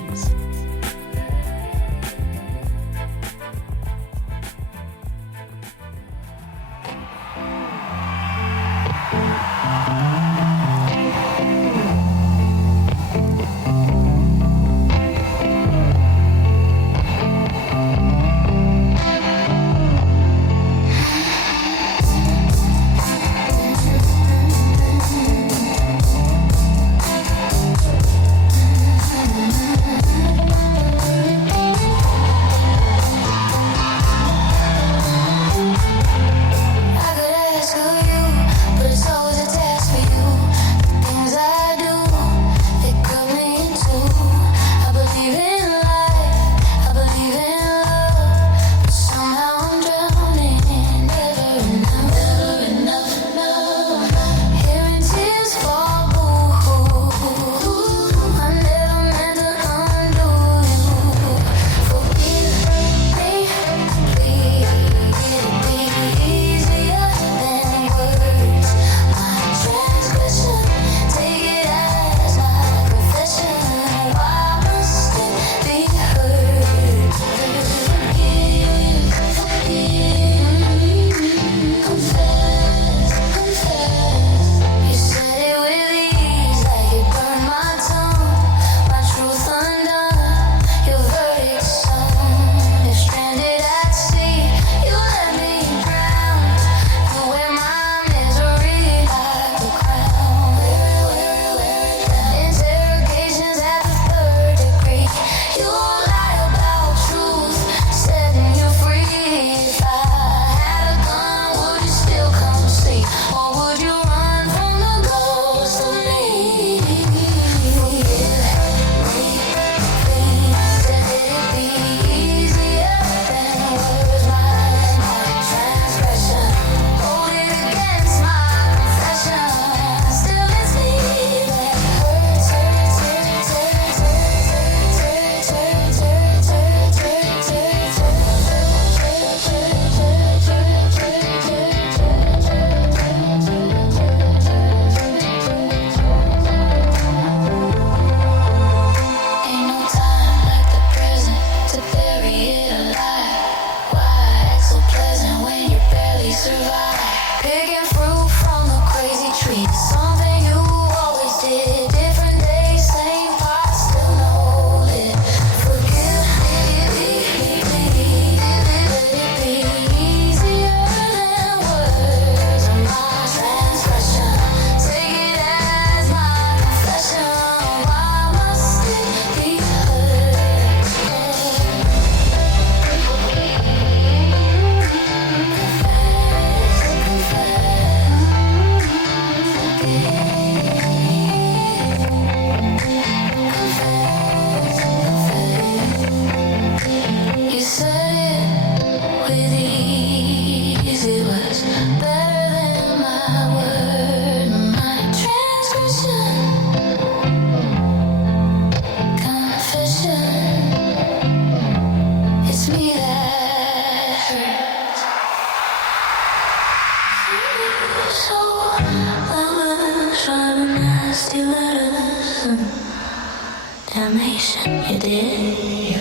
Dalmatian, you did?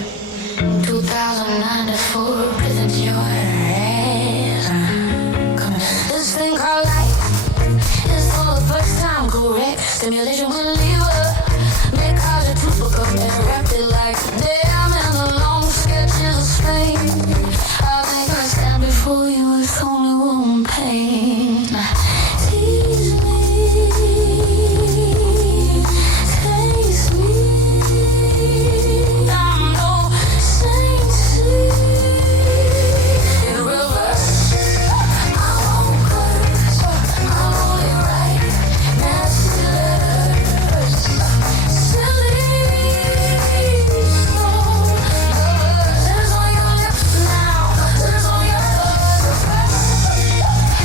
2009 to 4, present your ass. Come on. This thing called life is for the first time correct. Stimulation will leave her. May cause you to book up and wrap it like damn in the long sketches of Spain. I think I stand before you with only one pain. Tease me, taste me. I'm no saint. In reverse, I won't curse. I'll only write nasty letters. Silly song. Letters on your lips now. Letters on your lips.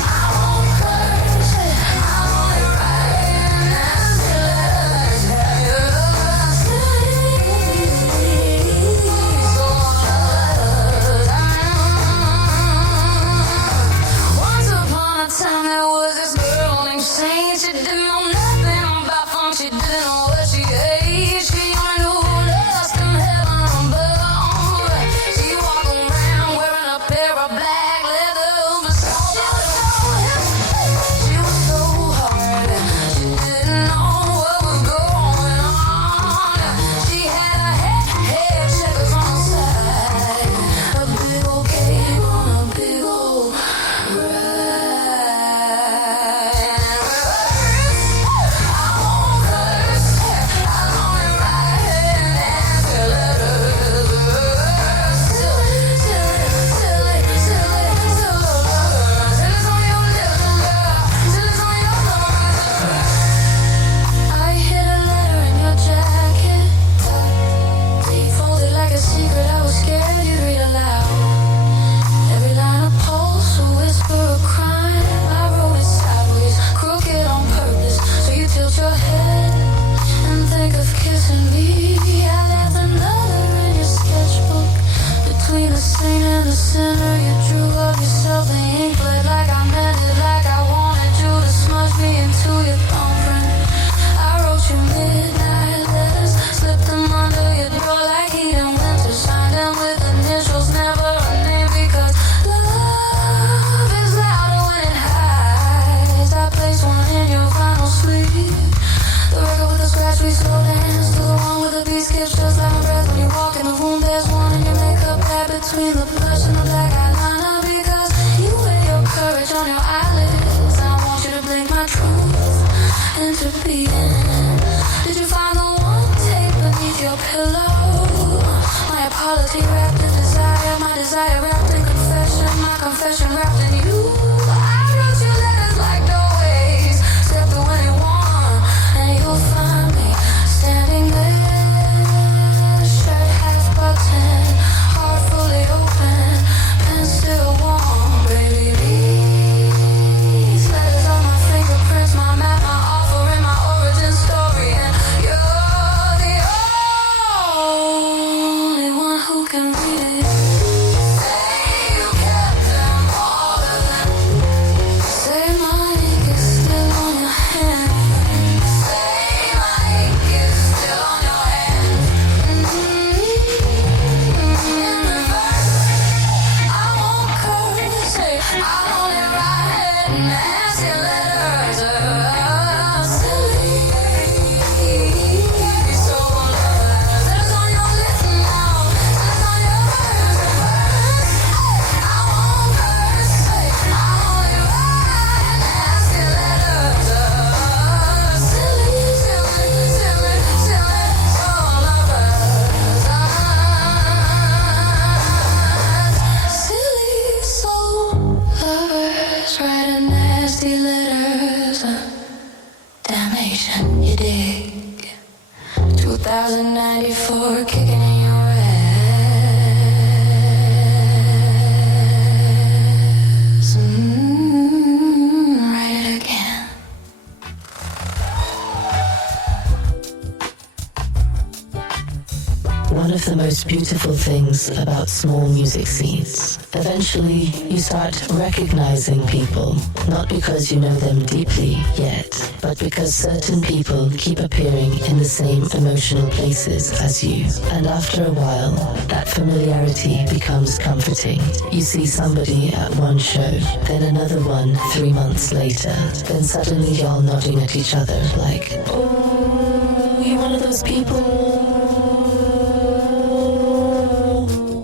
I won't curse. I'll only write nasty letters. Once upon a time there was this girl named Saint. She didn't know nothing about funk. She didn't know what she ate. She only knew lust and heaven above. She walked around wearing a pair of black leathers, but she was so hip. She was so hard. She didn't know what was going on. She had a head checkers on the side, a big old cape on a big old I hid a letter in your jacket, folded like a secret. I was scared you'd read aloud. Every line a pulse, a whisper, a crime. I wrote it sideways, crooked on purpose, so you tilt your head and think of kissing me. I left another in your sketchbook. Between the saint and the sinner, you drew of yourself the ink bled like I meant it, like I wanted you to smudge me into your thumbprint. I wrote you midnight letters, slipped them under your door like heat in winter, signed them with initials, never a name, because love is louder when it hides. I placed one in your final sleep. The record with the scratch, we slow dance to the one with the beat skips just like my breath. When you walk in the room, there's one in your makeup bag between the blush and the black eyeliner, because you wear your courage on your eyelids. I want you to blink my truth into being. Did you find the one tape beneath your pillow? My apology wrapped in desire, my desire wrapped in confession, my confession wrapped in you. I wrote you letters like doorways, step through anyone, and you'll find me standing there, shirt half buttoned, heart fully open, pen still warm, baby. These letters are my fingerprints, my map, my offering, my origin story, and you're the only one who can read it. Say you kept them all. most beautiful things about small music scenes. Eventually, you start recognizing people, not because you know them deeply yet, but because certain people keep appearing in the same emotional places as you. And after a while, that familiarity becomes comforting. You see somebody at one show, then another one 3 months later, then suddenly y'all nodding at each other like, oh, you one of those people?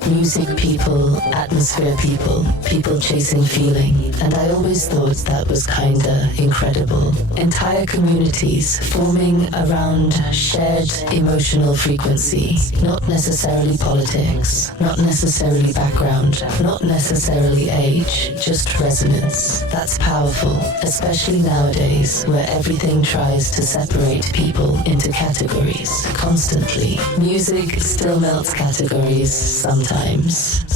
Music people, atmosphere people, people chasing feeling. And I always thought that was kinda incredible. Entire communities forming around shared emotional frequency, not necessarily politics, not necessarily background, not necessarily age, just resonance. That's powerful, especially nowadays where everything tries to separate people into categories constantly. Music still melts categories sometimes.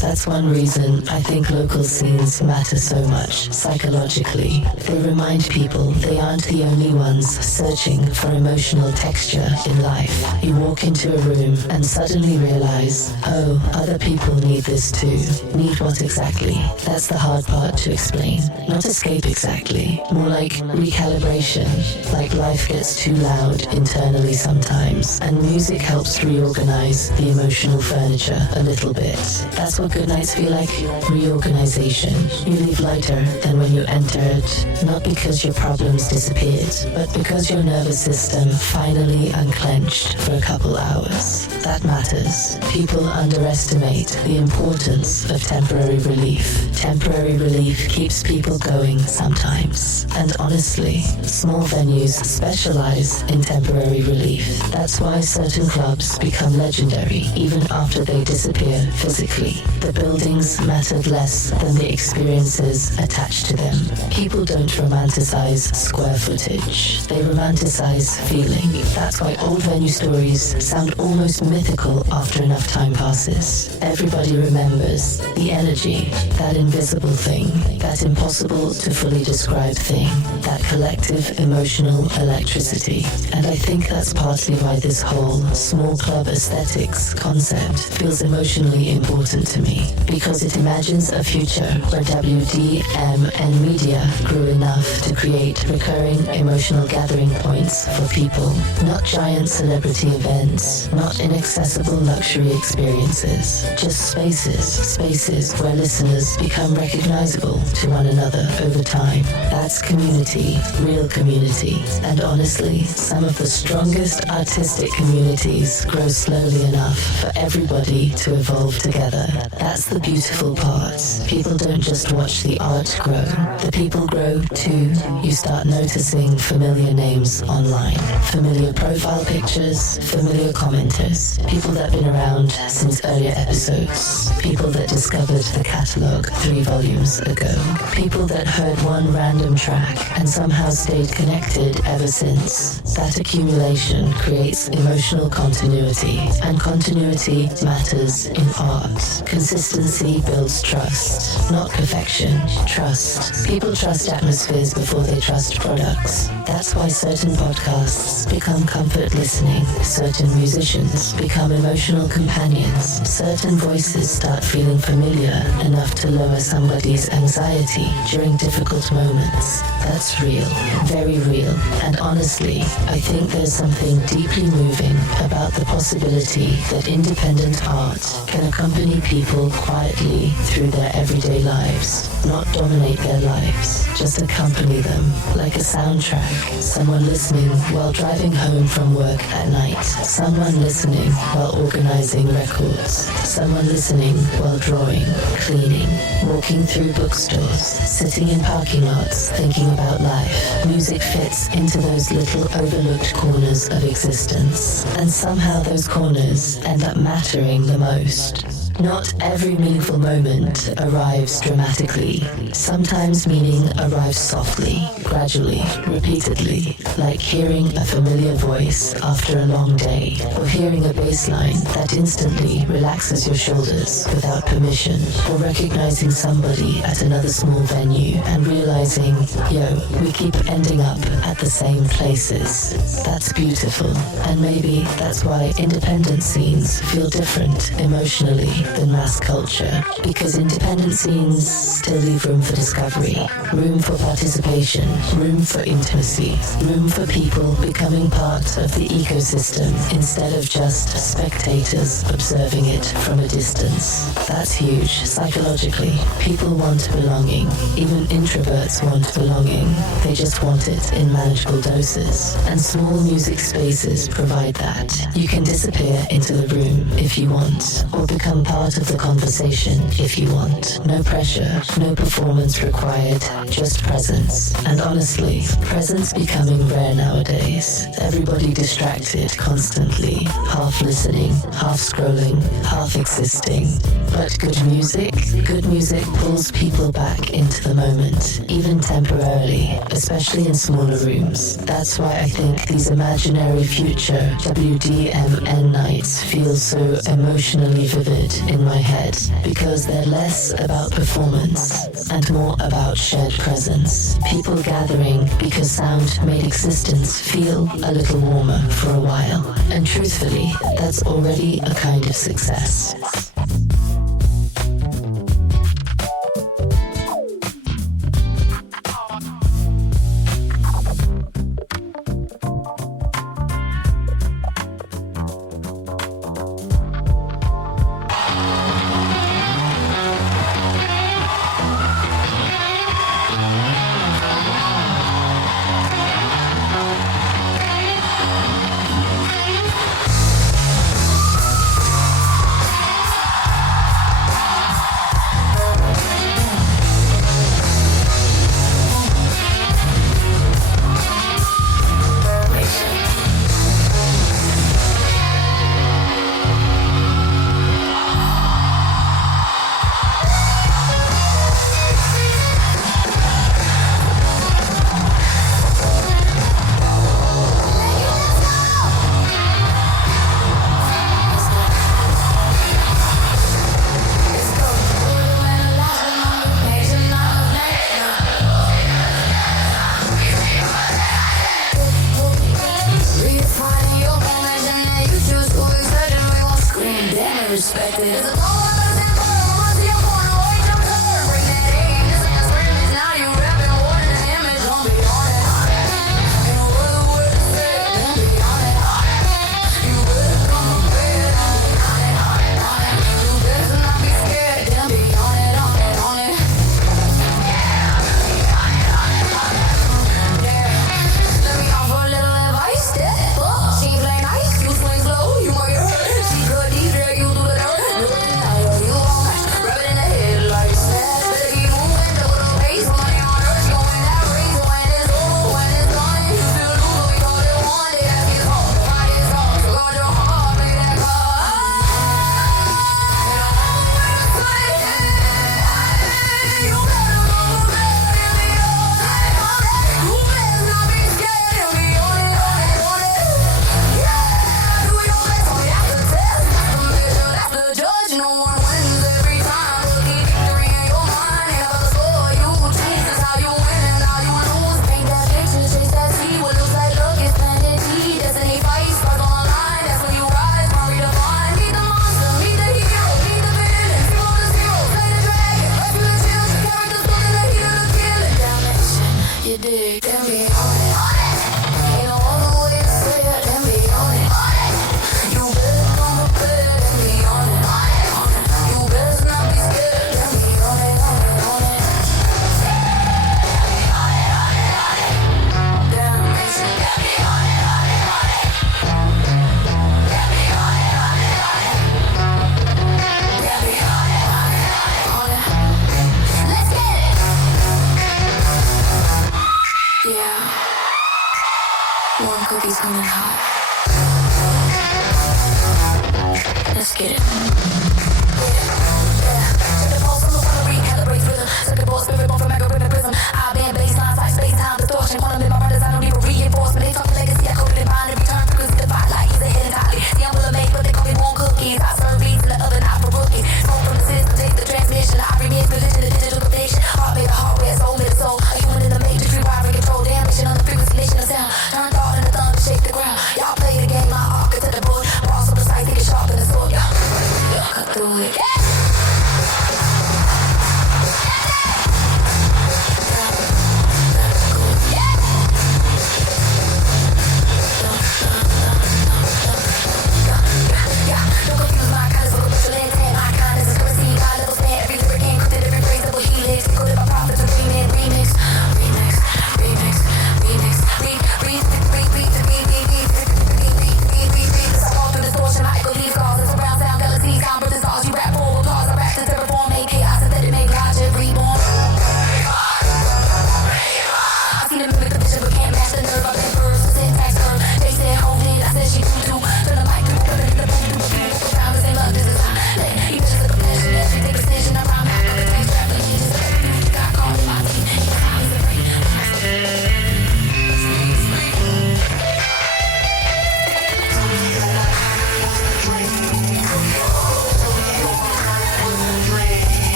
That's one reason I think local scenes matter so much psychologically. They remind people they aren't the only ones searching for emotional texture in life. You walk into a room and suddenly realize, oh, other people need this too. Need what exactly? That's the hard part to explain. Not escape exactly, more like recalibration. Like life gets too loud internally sometimes, and music helps reorganize the emotional furniture a little bit. That's what good nights feel like, reorganization. You leave lighter than when you entered, not because your problems disappeared, but because your nervous system finally unclenched for a couple hours. That matters. People underestimate the importance of temporary relief. Temporary relief keeps people going sometimes. And honestly, small venues specialize in temporary relief. That's why certain clubs become legendary even after they disappear physically. The buildings mattered less than the experiences attached to them. People don't romanticize square footage. They romanticize feeling. That's why old venue stories sound almost mythical after enough time passes. Everybody remembers the energy, that invisible thing, that impossible to fully describe thing, that collective emotional electricity. And I think that's partly why this whole small club aesthetics concept feels emotionally important to me, because it imagines a future where WDMN MEDIA grew enough to create recurring emotional gathering points for people, not giant celebrity events, not inaccessible luxury experiences, just spaces where listeners become recognizable to one another over time. That's community, real community. And honestly, some of the strongest artistic communities grow slowly enough for everybody to evolve together. That's the beautiful part. People don't just watch the art grow. The people grow too. You start noticing familiar names online, familiar profile pictures, familiar commenters, people that have been around since earlier episodes, people that discovered the catalogue 3 volumes ago, people that heard one random track and somehow stayed connected ever since. That accumulation creates emotional continuity, and continuity matters in art. Consistency builds trust, not perfection, trust. People trust atmospheres before they trust products. That's why certain podcasts become comfort listening, certain musicians become emotional companions, certain voices start feeling familiar enough to lower somebody's anxiety during difficult moments. That's real, very real. And honestly, I think there's something deeply moving about the possibility that independent art can accompany people quietly through their everyday lives, not dominate their lives, just accompany them like a soundtrack. Someone listening while driving home from work at night, someone listening while organizing records, someone listening while drawing, cleaning, walking through bookstores, sitting in parking lots, thinking about life. Music fits into those little overlooked corners of existence, and somehow those corners end up mattering the most. Not every meaningful moment arrives dramatically. Sometimes meaning arrives softly, gradually, repeatedly, like hearing a familiar voice after a long day, or hearing a bass line that instantly relaxes your shoulders without permission, or recognizing somebody at another small venue and realizing, yo, we keep ending up at the same places. That's beautiful, and maybe that's why independent scenes feel different emotionally than mass culture, because independent scenes still leave room for discovery, room for participation, room for intimacy, room for people becoming part of the ecosystem instead of just spectators observing it from a distance. That's huge psychologically. People want belonging. Even introverts want belonging. They just want it in manageable doses. And small music spaces provide that. You can disappear into the room if you want, or become part of the conversation if you want. No pressure, no performance required, just presence. And honestly, presence becoming rare nowadays. Everybody distracted constantly, half listening, half scrolling, half existing. But good music pulls people back into the moment, even temporarily, especially in smaller rooms. That's why I think these imaginary future WDMN nights feel so emotionally vivid in my head, because they're less about performance and more about shared presence. People gathering because sound made existence feel a little warmer for a while. And truthfully, that's already a kind of success.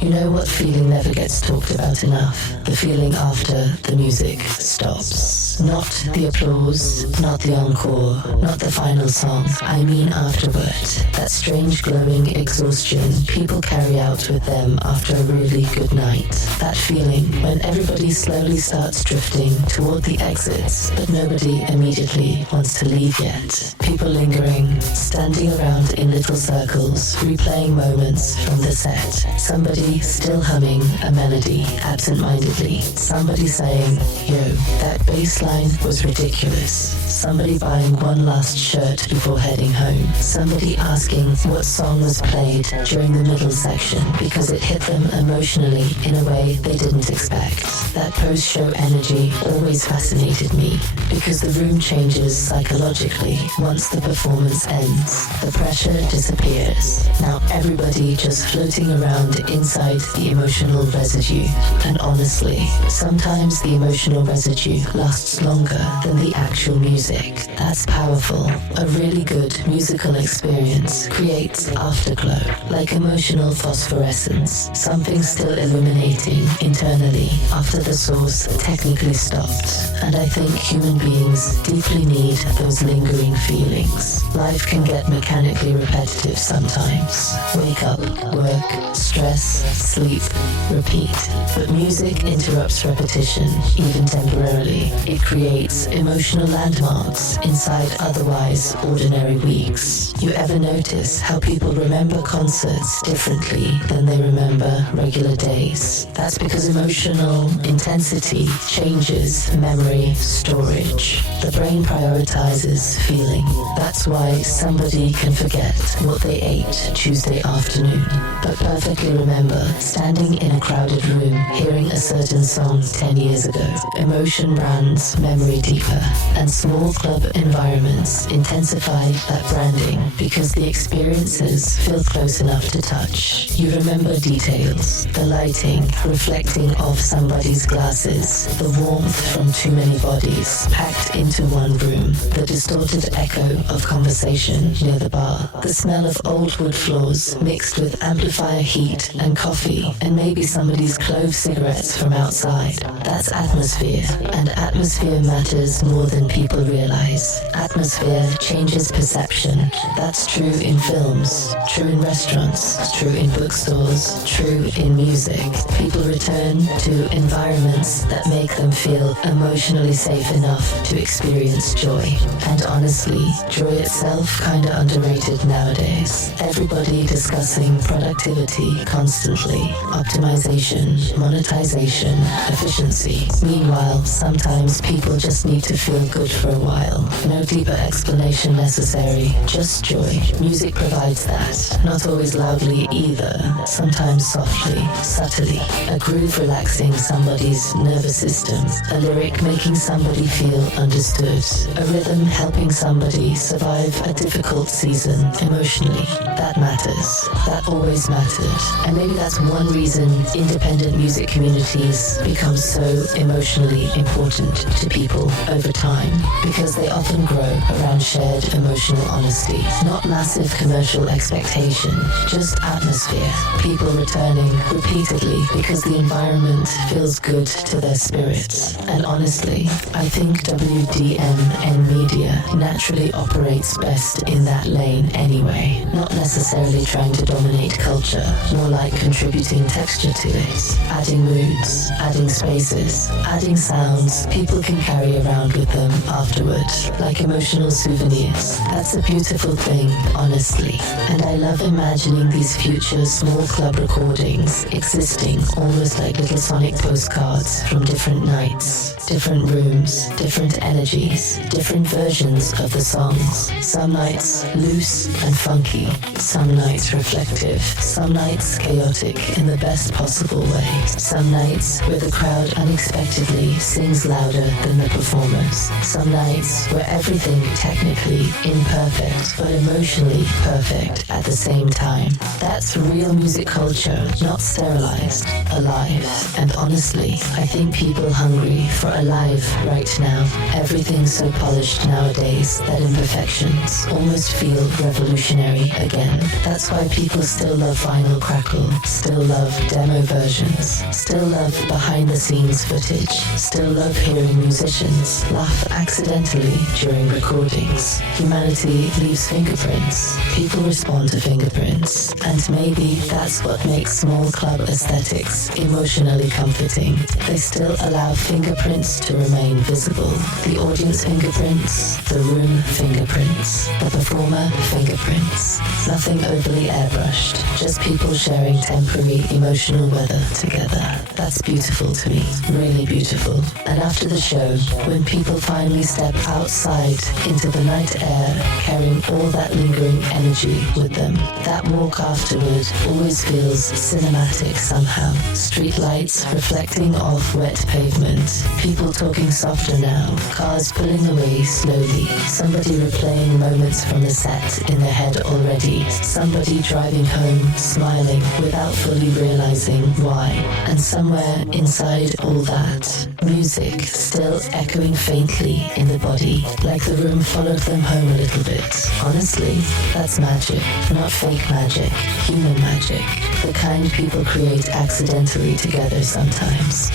You know what feeling never gets talked about enough? The feeling after the music stops. Not the applause, not the encore, not the final song. I mean afterward. That strange glowing exhaustion people carry out with them after a really good night. That feeling when everybody slowly starts drifting toward the exits, but nobody immediately wants to leave yet. People lingering, standing around in little circles, replaying moments from the set. Somebody still humming a melody absent-mindedly. Somebody saying, yo, that bass line was ridiculous. Somebody buying one last shirt before heading home. Somebody asking what song was played during the middle section because it hit them emotionally in a way they didn't expect. That post-show energy always fascinated me because the room changes psychologically once the performance ends. The pressure disappears. Now everybody just floating around inside the emotional residue. And honestly, sometimes the emotional residue lasts longer than the actual music. That's powerful. A really good musical experience creates afterglow, like emotional phosphorescence, something still illuminating internally after the source technically stopped. And I think human beings deeply need those lingering feelings. Life can get mechanically repetitive sometimes. Wake up, work, stress, sleep, repeat. But music interrupts repetition, even temporarily. It creates emotional landmarks inside otherwise ordinary weeks. You ever notice how people remember concerts differently than they remember regular days? That's because emotional intensity changes memory storage. The brain prioritizes feeling. That's why somebody can forget what they ate Tuesday afternoon, but perfectly remember standing in a crowded room hearing a certain song 10 years ago. Emotion brands memory deeper, and small club environments intensify that branding because the experiences feel close enough to touch. You remember details, the lighting reflecting off somebody's glasses, the warmth from too many bodies packed into one room, the distorted echo of conversation near the bar, the smell of old wood floors mixed with amplifier heat and coffee, and maybe somebody's clove cigarettes from outside. That's atmosphere, and atmosphere matters more than people realize. Atmosphere changes perception. That's true in films, true in restaurants, true in bookstores, true in music. People return to environments that make them feel emotionally safe enough to experience joy. And honestly, joy itself kinda underrated nowadays. Everybody discussing productivity constantly, optimization, monetization, efficiency. Meanwhile, sometimes people just need to feel good for a while. No deeper explanation necessary, just joy. Music provides that. Not always loudly either, sometimes softly, subtly. A groove relaxing somebody's nervous system. A lyric making somebody feel understood. A rhythm helping somebody survive a difficult season emotionally. That matters. That always mattered. And maybe that's one reason independent music communities become so emotionally important to people over time, because they often grow around shared emotional honesty. Not massive commercial expectation, just atmosphere. People returning repeatedly because the environment feels good to their spirits. And honestly, I think WDMN MEDIA naturally operates best in that lane anyway. Not necessarily trying to dominate culture, more like contributing texture to it, adding moods, adding spaces, adding sounds people can carry around with them afterward, like emotional souvenirs. That's a beautiful thing, honestly. And I love imagining these future small club recordings existing almost like little sonic postcards from different nights, different rooms, different energies, different versions of the songs. Some nights loose and funky, some nights reflective, some nights chaotic in the best possible way, some nights where the crowd unexpectedly sings louder than the performers, some nights where everything technically imperfect but emotionally perfect at the same time. That's real music culture, not sterilized, alive. And honestly, I think people hungry for alive right now. Everything's so polished nowadays that imperfections almost feel revolutionary again. That's why people still love vinyl occasional crackle, still love demo versions, still love behind the scenes footage, still love hearing musicians laugh accidentally during recordings. Humanity leaves fingerprints. People respond to fingerprints. And maybe that's what makes small club aesthetics emotionally comforting. They still allow fingerprints to remain visible. The audience fingerprints, the room fingerprints, the performer fingerprints. Nothing overly airbrushed, just people sharing temporary emotional weather together. That's beautiful to me, really beautiful. And after the show, when people finally step outside into the night air, carrying all that lingering energy with them, that walk afterward always feels cinematic somehow. Street lights reflecting off wet pavement, people talking softer now, cars pulling away slowly, somebody replaying moments from the set in their head already, somebody driving home smiling without fully realizing why. And somewhere inside all that, music still echoing faintly in the body, like the room followed them home a little bit. Honestly, that's magic, not fake magic, human magic, the kind people create accidentally together sometimes.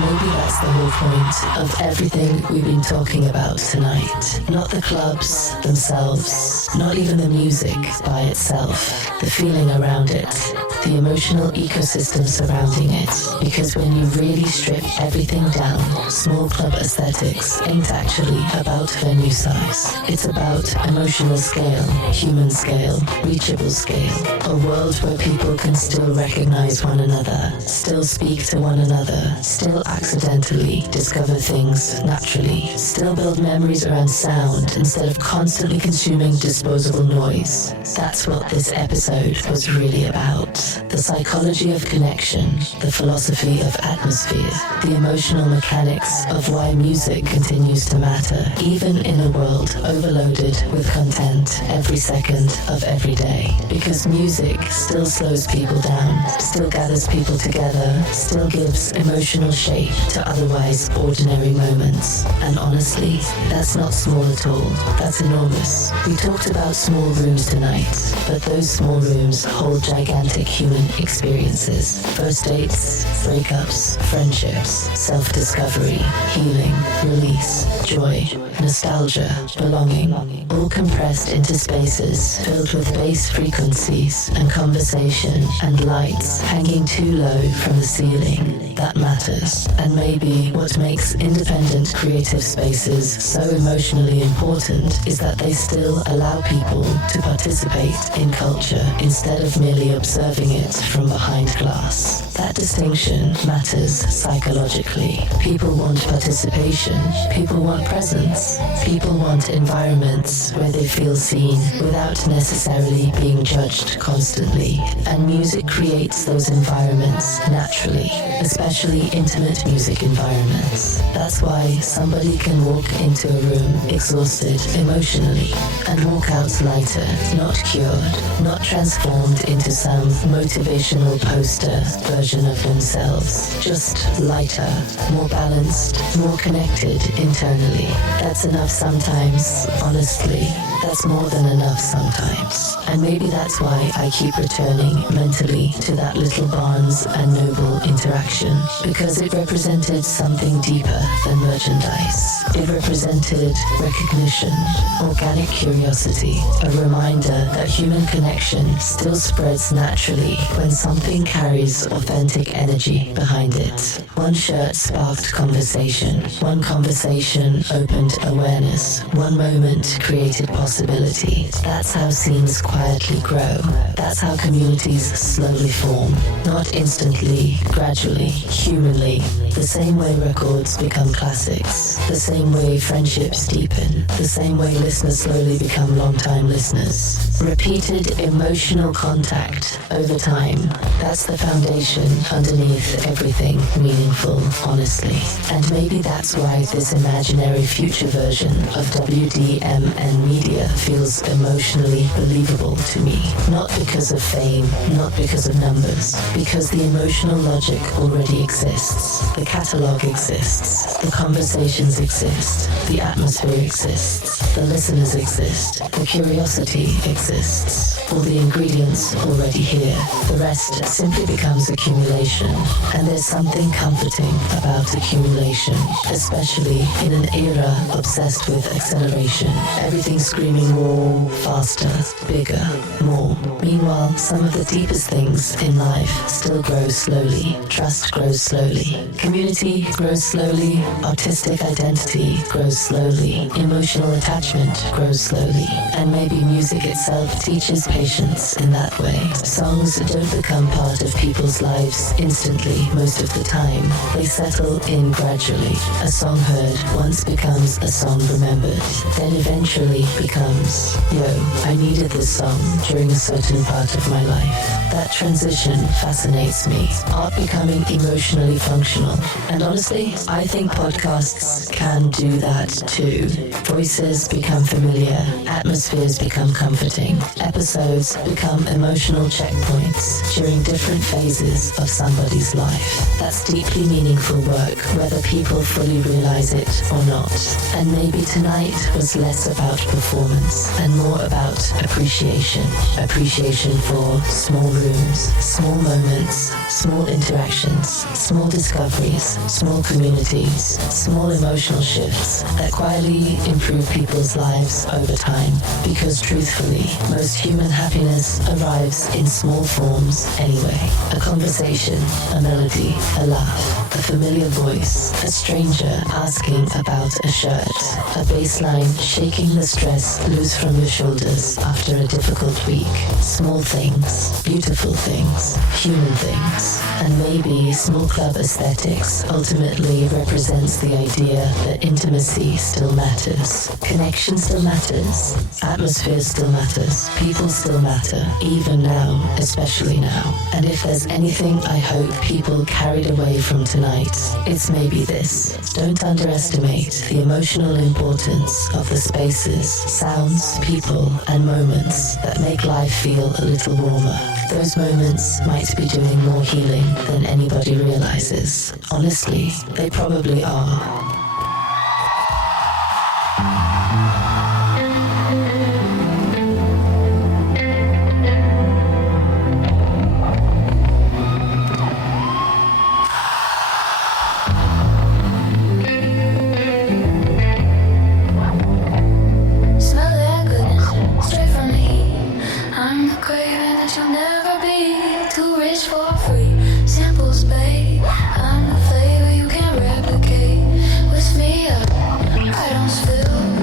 maybe that's the whole point of everything we've been talking about tonight. Not the clubs themselves, not even the music by itself, the feeling around it, the emotional ecosystem surrounding it. Because when you really strip everything down, small club aesthetics ain't actually about venue size. It's about emotional scale, human scale, reachable scale. A world where people can still recognize one another, still speak to one another, still accidentally discover things naturally, still build memories around sound instead of constantly consuming disposable noise. That's what this episode was really about. The psychology of connection, the philosophy of atmosphere, the emotional mechanics of why music continues to matter, even in a world overloaded with content every second of every day. Because music still slows people down, still gathers people together, still gives emotional shape to otherwise ordinary moments. And honestly, that's not small at all. That's enormous. We talked about small rooms tonight, but those small rooms hold gigantic human experiences. First dates, breakups, friendships, self-discovery, healing, release, joy, nostalgia, belonging, all compressed into spaces filled with bass frequencies and conversation and lights hanging too low from the ceiling. That matters. And maybe what makes independent creative spaces so emotionally important is that they still allow people to participate in culture instead of merely observing it from behind glass. That distinction matters psychologically. People want participation. People want presence. People want environments where they feel seen without necessarily being judged constantly. And music creates those environments naturally, especially intimate music environments. That's why somebody can walk into a room exhausted emotionally and walk out lighter, not cured, not transformed into some motivational poster version of themselves, just lighter, more balanced, more connected internally. That's enough sometimes, honestly. That's more than enough sometimes. And maybe that's why I keep returning mentally to that little Barnes and Noble interaction, because it represented something deeper than merchandise. It represented recognition, organic curiosity, a reminder that human connection still spreads naturally when something carries authentic energy behind it. One shirt sparked conversation. One conversation opened awareness. One moment created possibility. That's how scenes quietly grow. That's how communities slowly form. Not instantly, gradually, humanly. The same way records become classics. The same way friendships deepen. The same way listeners slowly become long-time listeners. Repeated emotional contact over time. That's the foundation underneath everything meaningful, honestly. And maybe that's why this imaginary future version of WDMN MEDIA feels emotionally believable to me. Not because of fame, not because of numbers, because the emotional logic already exists. The catalog exists. The conversations exist. The atmosphere exists. The listeners exist. The curiosity exists. All the ingredients already here. The rest simply becomes accumulation. And there's something comforting about accumulation, especially in an era obsessed with acceleration. Everything screaming more, faster, bigger, more. Meanwhile, some of the deepest things in life still grow slowly. Trust grows slowly. Community grows slowly. Artistic identity grows slowly. Emotional attachment grows slowly. And maybe music itself teaches patience in that way. Songs don't become part of people's lives instantly most of the time. They settle in gradually. A song heard once becomes a song remembered, then eventually becomes, yo, I needed this song during a certain part of my life. That transition fascinates me. Art becoming emotionally functional. And honestly, I think podcasts can do that too. Voices become familiar. Atmospheres become comforting. Episodes episodes become emotional checkpoints during different phases of somebody's life. That's deeply meaningful work, whether people fully realize it or not. And maybe tonight was less about performance and more about appreciation. Appreciation for small rooms, small moments, small interactions, small discoveries, small communities, small emotional shifts that quietly improve people's lives over time. Because truthfully, most human happiness arrives in small forms anyway. A conversation, a melody, a laugh, a familiar voice, a stranger asking about a shirt, a bass line shaking the stress loose from your shoulders after a difficult week. Small things, beautiful things, human things, and maybe small club aesthetics ultimately represents the idea that intimacy still matters. Connection still matters. Atmosphere still matters. People still matter, even now, especially now. And if there's anything I hope people carried away from tonight, it's maybe this. Don't underestimate the emotional importance of the spaces, sounds, people, and moments that make life feel a little warmer. Those moments might be doing more healing than anybody realizes. Honestly, they probably are. Smell that goodness straight from me. I'm the craving that you'll never be. Too rich for free samples, babe. I'm the flavor you can't replicate. Whisk me up, I don't spill.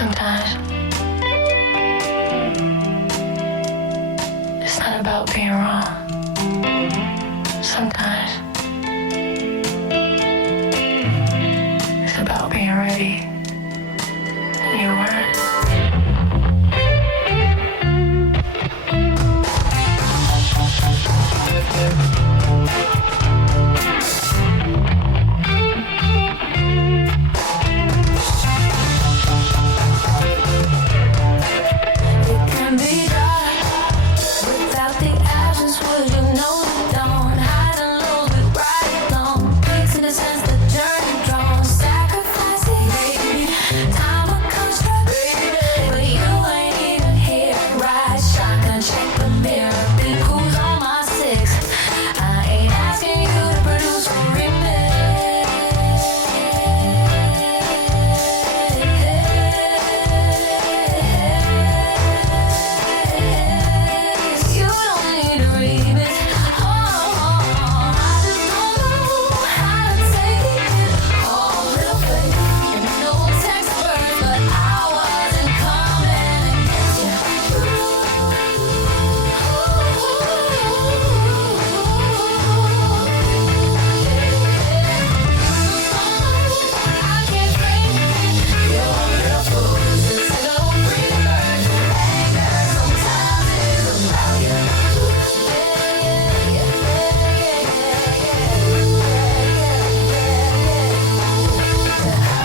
Sometimes it's not about being wrong. Sometimes it's about being ready when you weren't. It can be dark without the absence. Would you know it don't? Highs and lows we ride along. Peaks in the sense the journey drawn. Sacrificing, baby. Time will construct, but you ain't even here. Ride shotgun, check the mirror. Big who's on my six. I ain't asking you to produce a remix. You don't need a remix. I just don't know how to take it. Little baby, no expert, but I wasn't coming against you. I can't fake it. You're a little fool. It's a little rebirth. Anger sometimes is about you.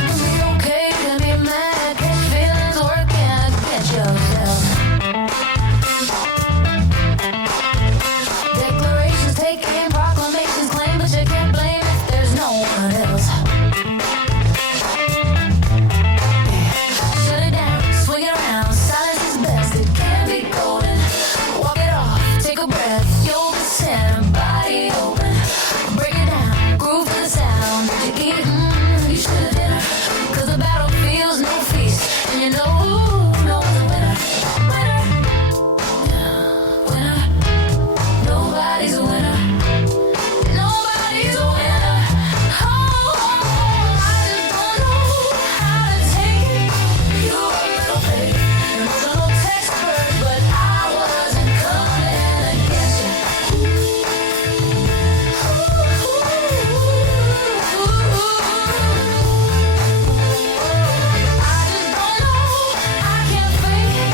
To be okay, to be mad, catch feelings working against yourself. Declarations taken, proclamations claimed, but you can't blame if there's no one else. Shut it down, swing it around, silence is best, it can be golden. Walk it off, take a breath, you'll be sent, body open. Break it down, groove to the sound. Did you eat? You should have dinner. Cause the battle feels no feast. And you know who knows the winner. Winner. Nobody's a winner. Nobody's a winner. I just don't know how to take it. You were a little baby. It was a little expert, but I wasn't coming against you. I just don't know. I can't fake it.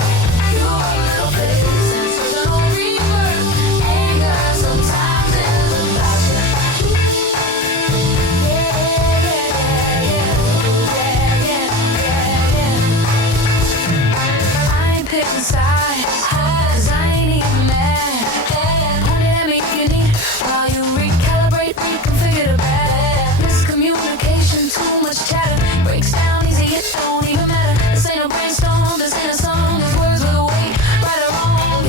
You were a little baby. Sensational rebirth. Anger sometimes is about you. I ain't picking sides, 'cause I ain't even mad. Point at me if you need, while you recalibrate, reconfigure the bad. Miscommunication, too much chatter, breaks down easy, it don't even matter. This ain't a brainstorm, this ain't a song, these words with a weight, right or wrong.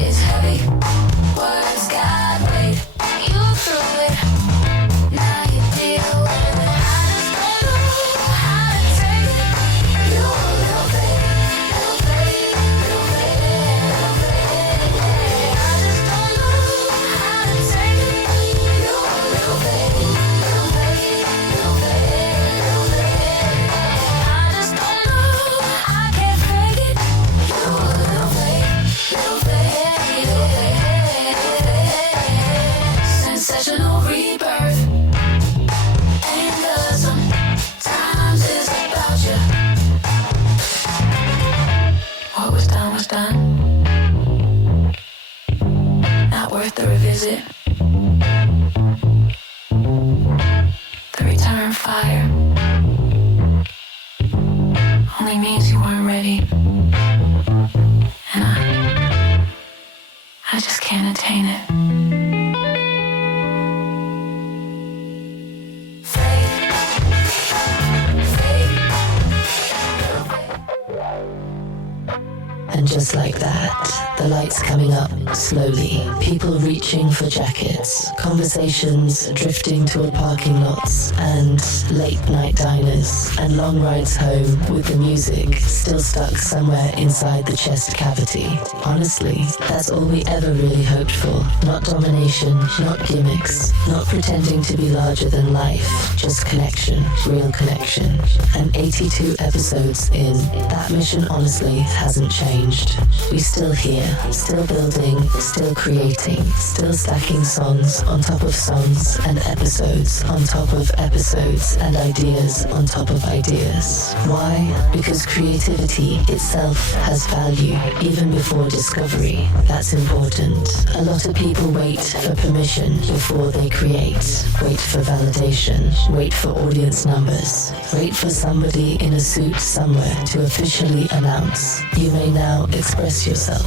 It's heavy, words got weight. You threw it, now you deal with it. I just don't know how to take it. You a little baby, little baby, little baby, little baby. I just don't know how to take it. You a little baby, little baby, little baby, little baby. I just don't know, I can't fake it. You a little baby, little baby, little baby. Sensational rebirth. Anger sometimes is about you. What was done was done. Not worth the revisit. The return fire only means you weren't ready. And I just can't attain it. And just like that, the lights coming up slowly, people reaching for jackets, conversations drifting toward parking lots and late night diners, and long rides home with the music still stuck somewhere inside the chest cavity. Honestly, that's all we ever really hoped for. Not domination, not gimmicks, not pretending to be larger than life, just connection, real connection. And 82 episodes in, that mission honestly hasn't changed. We still here, still building, still creating, still stacking songs on top of songs and episodes on top of episodes and ideas on top of ideas. Why? Because creativity itself has value even before discovery. That's important. A lot of people wait for permission before they create, wait for validation, wait for audience numbers, wait for somebody in a suit somewhere to officially announce, you may now express yourself.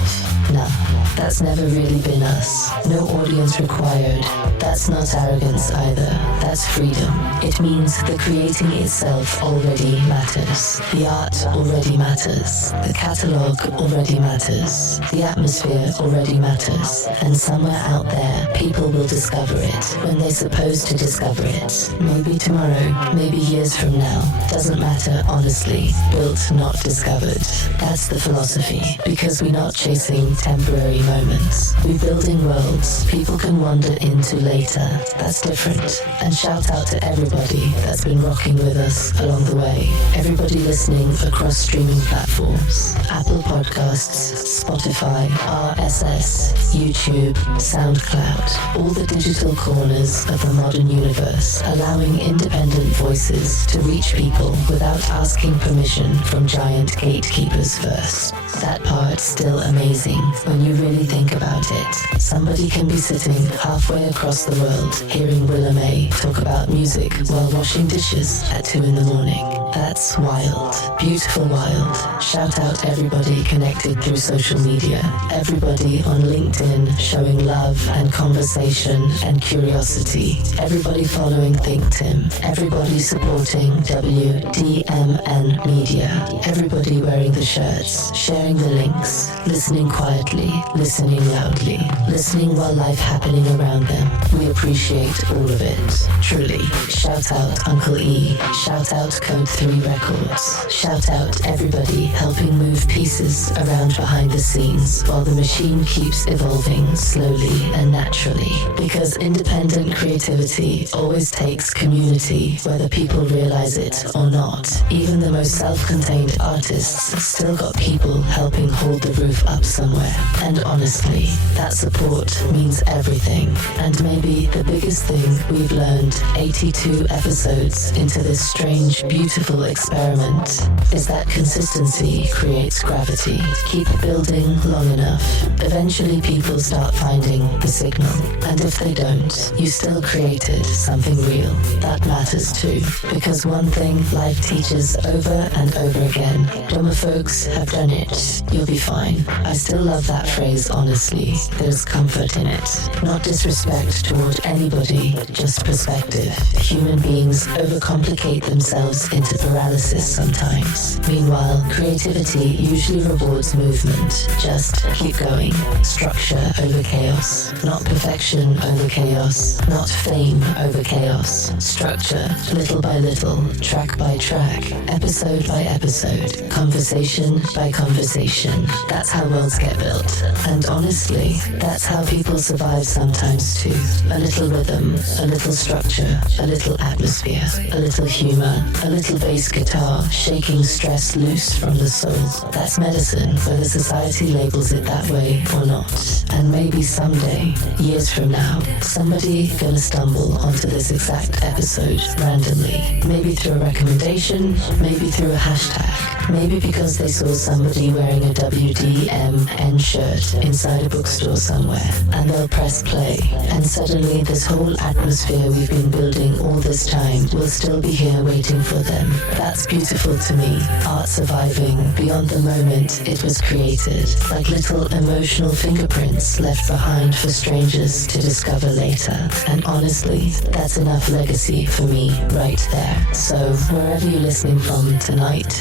Nah, that's never really been us. No audience required. That's not arrogance either. That's freedom. It means the creating itself already matters. The art already matters. The catalogue already matters. The atmosphere already matters. And somewhere out there, people will discover it when they're supposed to discover it. Maybe tomorrow, maybe years from now. Doesn't matter, honestly. Built, not discovered. That's the philosophy. Because we're not chasing temporary moments. We're building worlds people can wander into later. That's different. And shout out to everybody that's been rocking with us along the way. Everybody listening across streaming platforms. Apple Podcasts, Spotify, RSS, YouTube, SoundCloud. All the digital corners of the modern universe, allowing independent voices to reach people without asking permission from giant gatekeepers first. That part's still amazing when you really think about it. Somebody can be sitting halfway across the world hearing Willa May talk about music while washing dishes at 2 in the morning. That's wild. Beautiful wild. Shout out everybody connected through social media. Everybody on LinkedIn showing love and conversation and curiosity. Everybody following Think Tim. Everybody supporting WDMN MEDIA. Everybody wearing the shirts, sharing the links, listening quietly, listening loudly, listening while life happening around them. We appreciate all of it. Truly. Shout out Uncle E. Shout out Code 3 Records. Shout out everybody helping move pieces around behind the scenes while the machine keeps evolving slowly and naturally. Because independent creativity always takes community, whether people realize it or not. Even the most self-contained artists still got people helping hold the roof up somewhere. And honestly, that support means everything. And maybe the biggest thing we've learned 82 episodes into this strange, beautiful experiment is that consistency creates gravity. Keep building long enough. Eventually people start finding the signal. And if they don't, you still created something real. That matters too. Because one thing life teaches over and over again, dumber folks have done it. You'll be fine. I still love that phrase, honestly. There's comfort in it. Not disrespect toward anybody, just perspective. Human beings overcomplicate themselves into paralysis sometimes. Meanwhile, creativity usually rewards movement. Just keep going. Structure over chaos. Not perfection over chaos. Not fame over chaos. Structure, little by little, track by track, episode by episode, conversation by conversation. That's how worlds get built. And honestly, that's how people survive sometimes too. A little rhythm, a little structure, a little atmosphere, a little humor, a little bass guitar shaking stress loose from the soul. That's medicine, whether society labels it that way or not. And maybe someday, years from now, somebody gonna stumble onto this exact episode randomly. Maybe through a recommendation, maybe through a hashtag, maybe because they saw somebody wearing a WDMN shirt inside a bookstore somewhere, and they'll press play, and suddenly this whole atmosphere we've been building all this time will still be here waiting for them. That's beautiful to me. Art surviving beyond the moment it was created, like little emotional fingerprints left behind for strangers to discover later. And honestly, that's enough legacy for me right there. So wherever you're listening from tonight,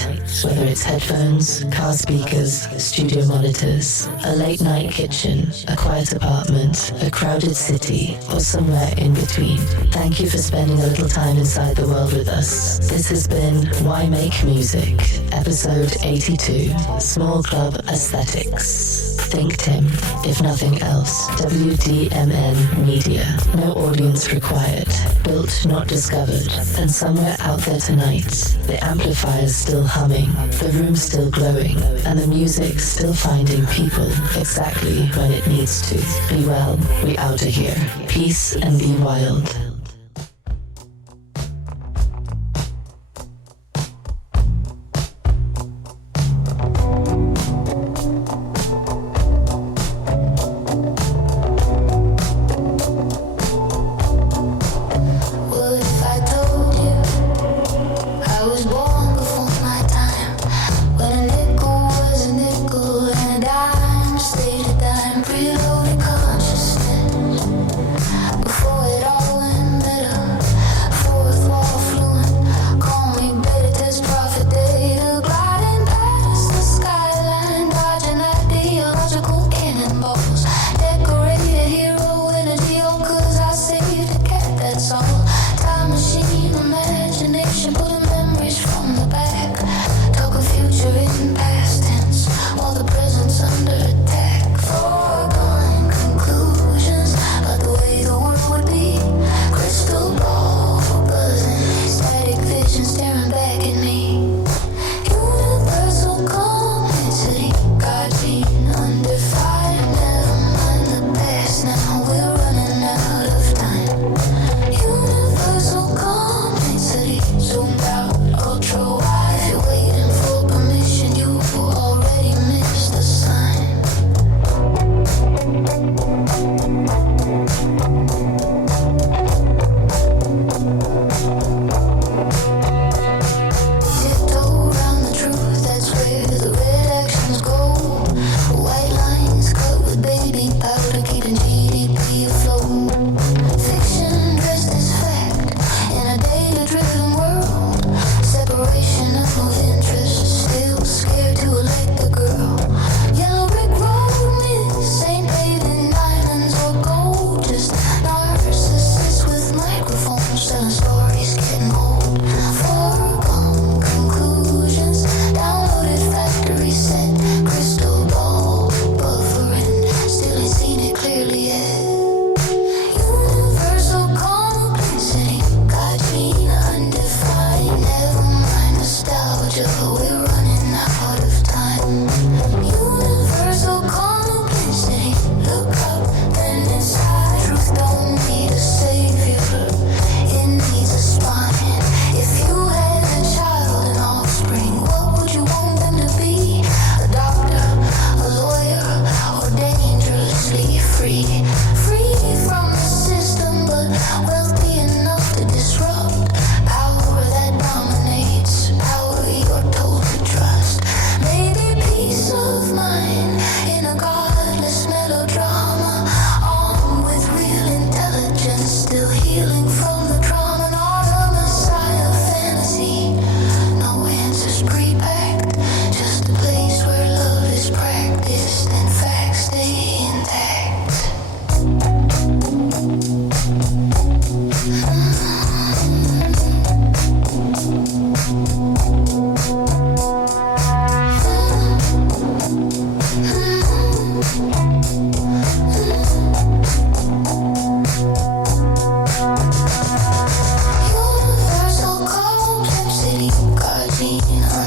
whether it's headphones, car speakers, studio monitors, a late night kitchen, a quiet apartment, a crowded city, or somewhere in between, thank you for spending a little time inside the world with us. This has been Why Make Music, episode 82, Small Club Aesthetics. Think Tim, if nothing else. WDMN Media. No audience required. Built, not discovered. And somewhere out there tonight, the amplifier's still humming, the room's still glowing, and the music still finding people exactly when it needs to. Be well, we out of here. Peace and be wild.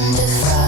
Undefined.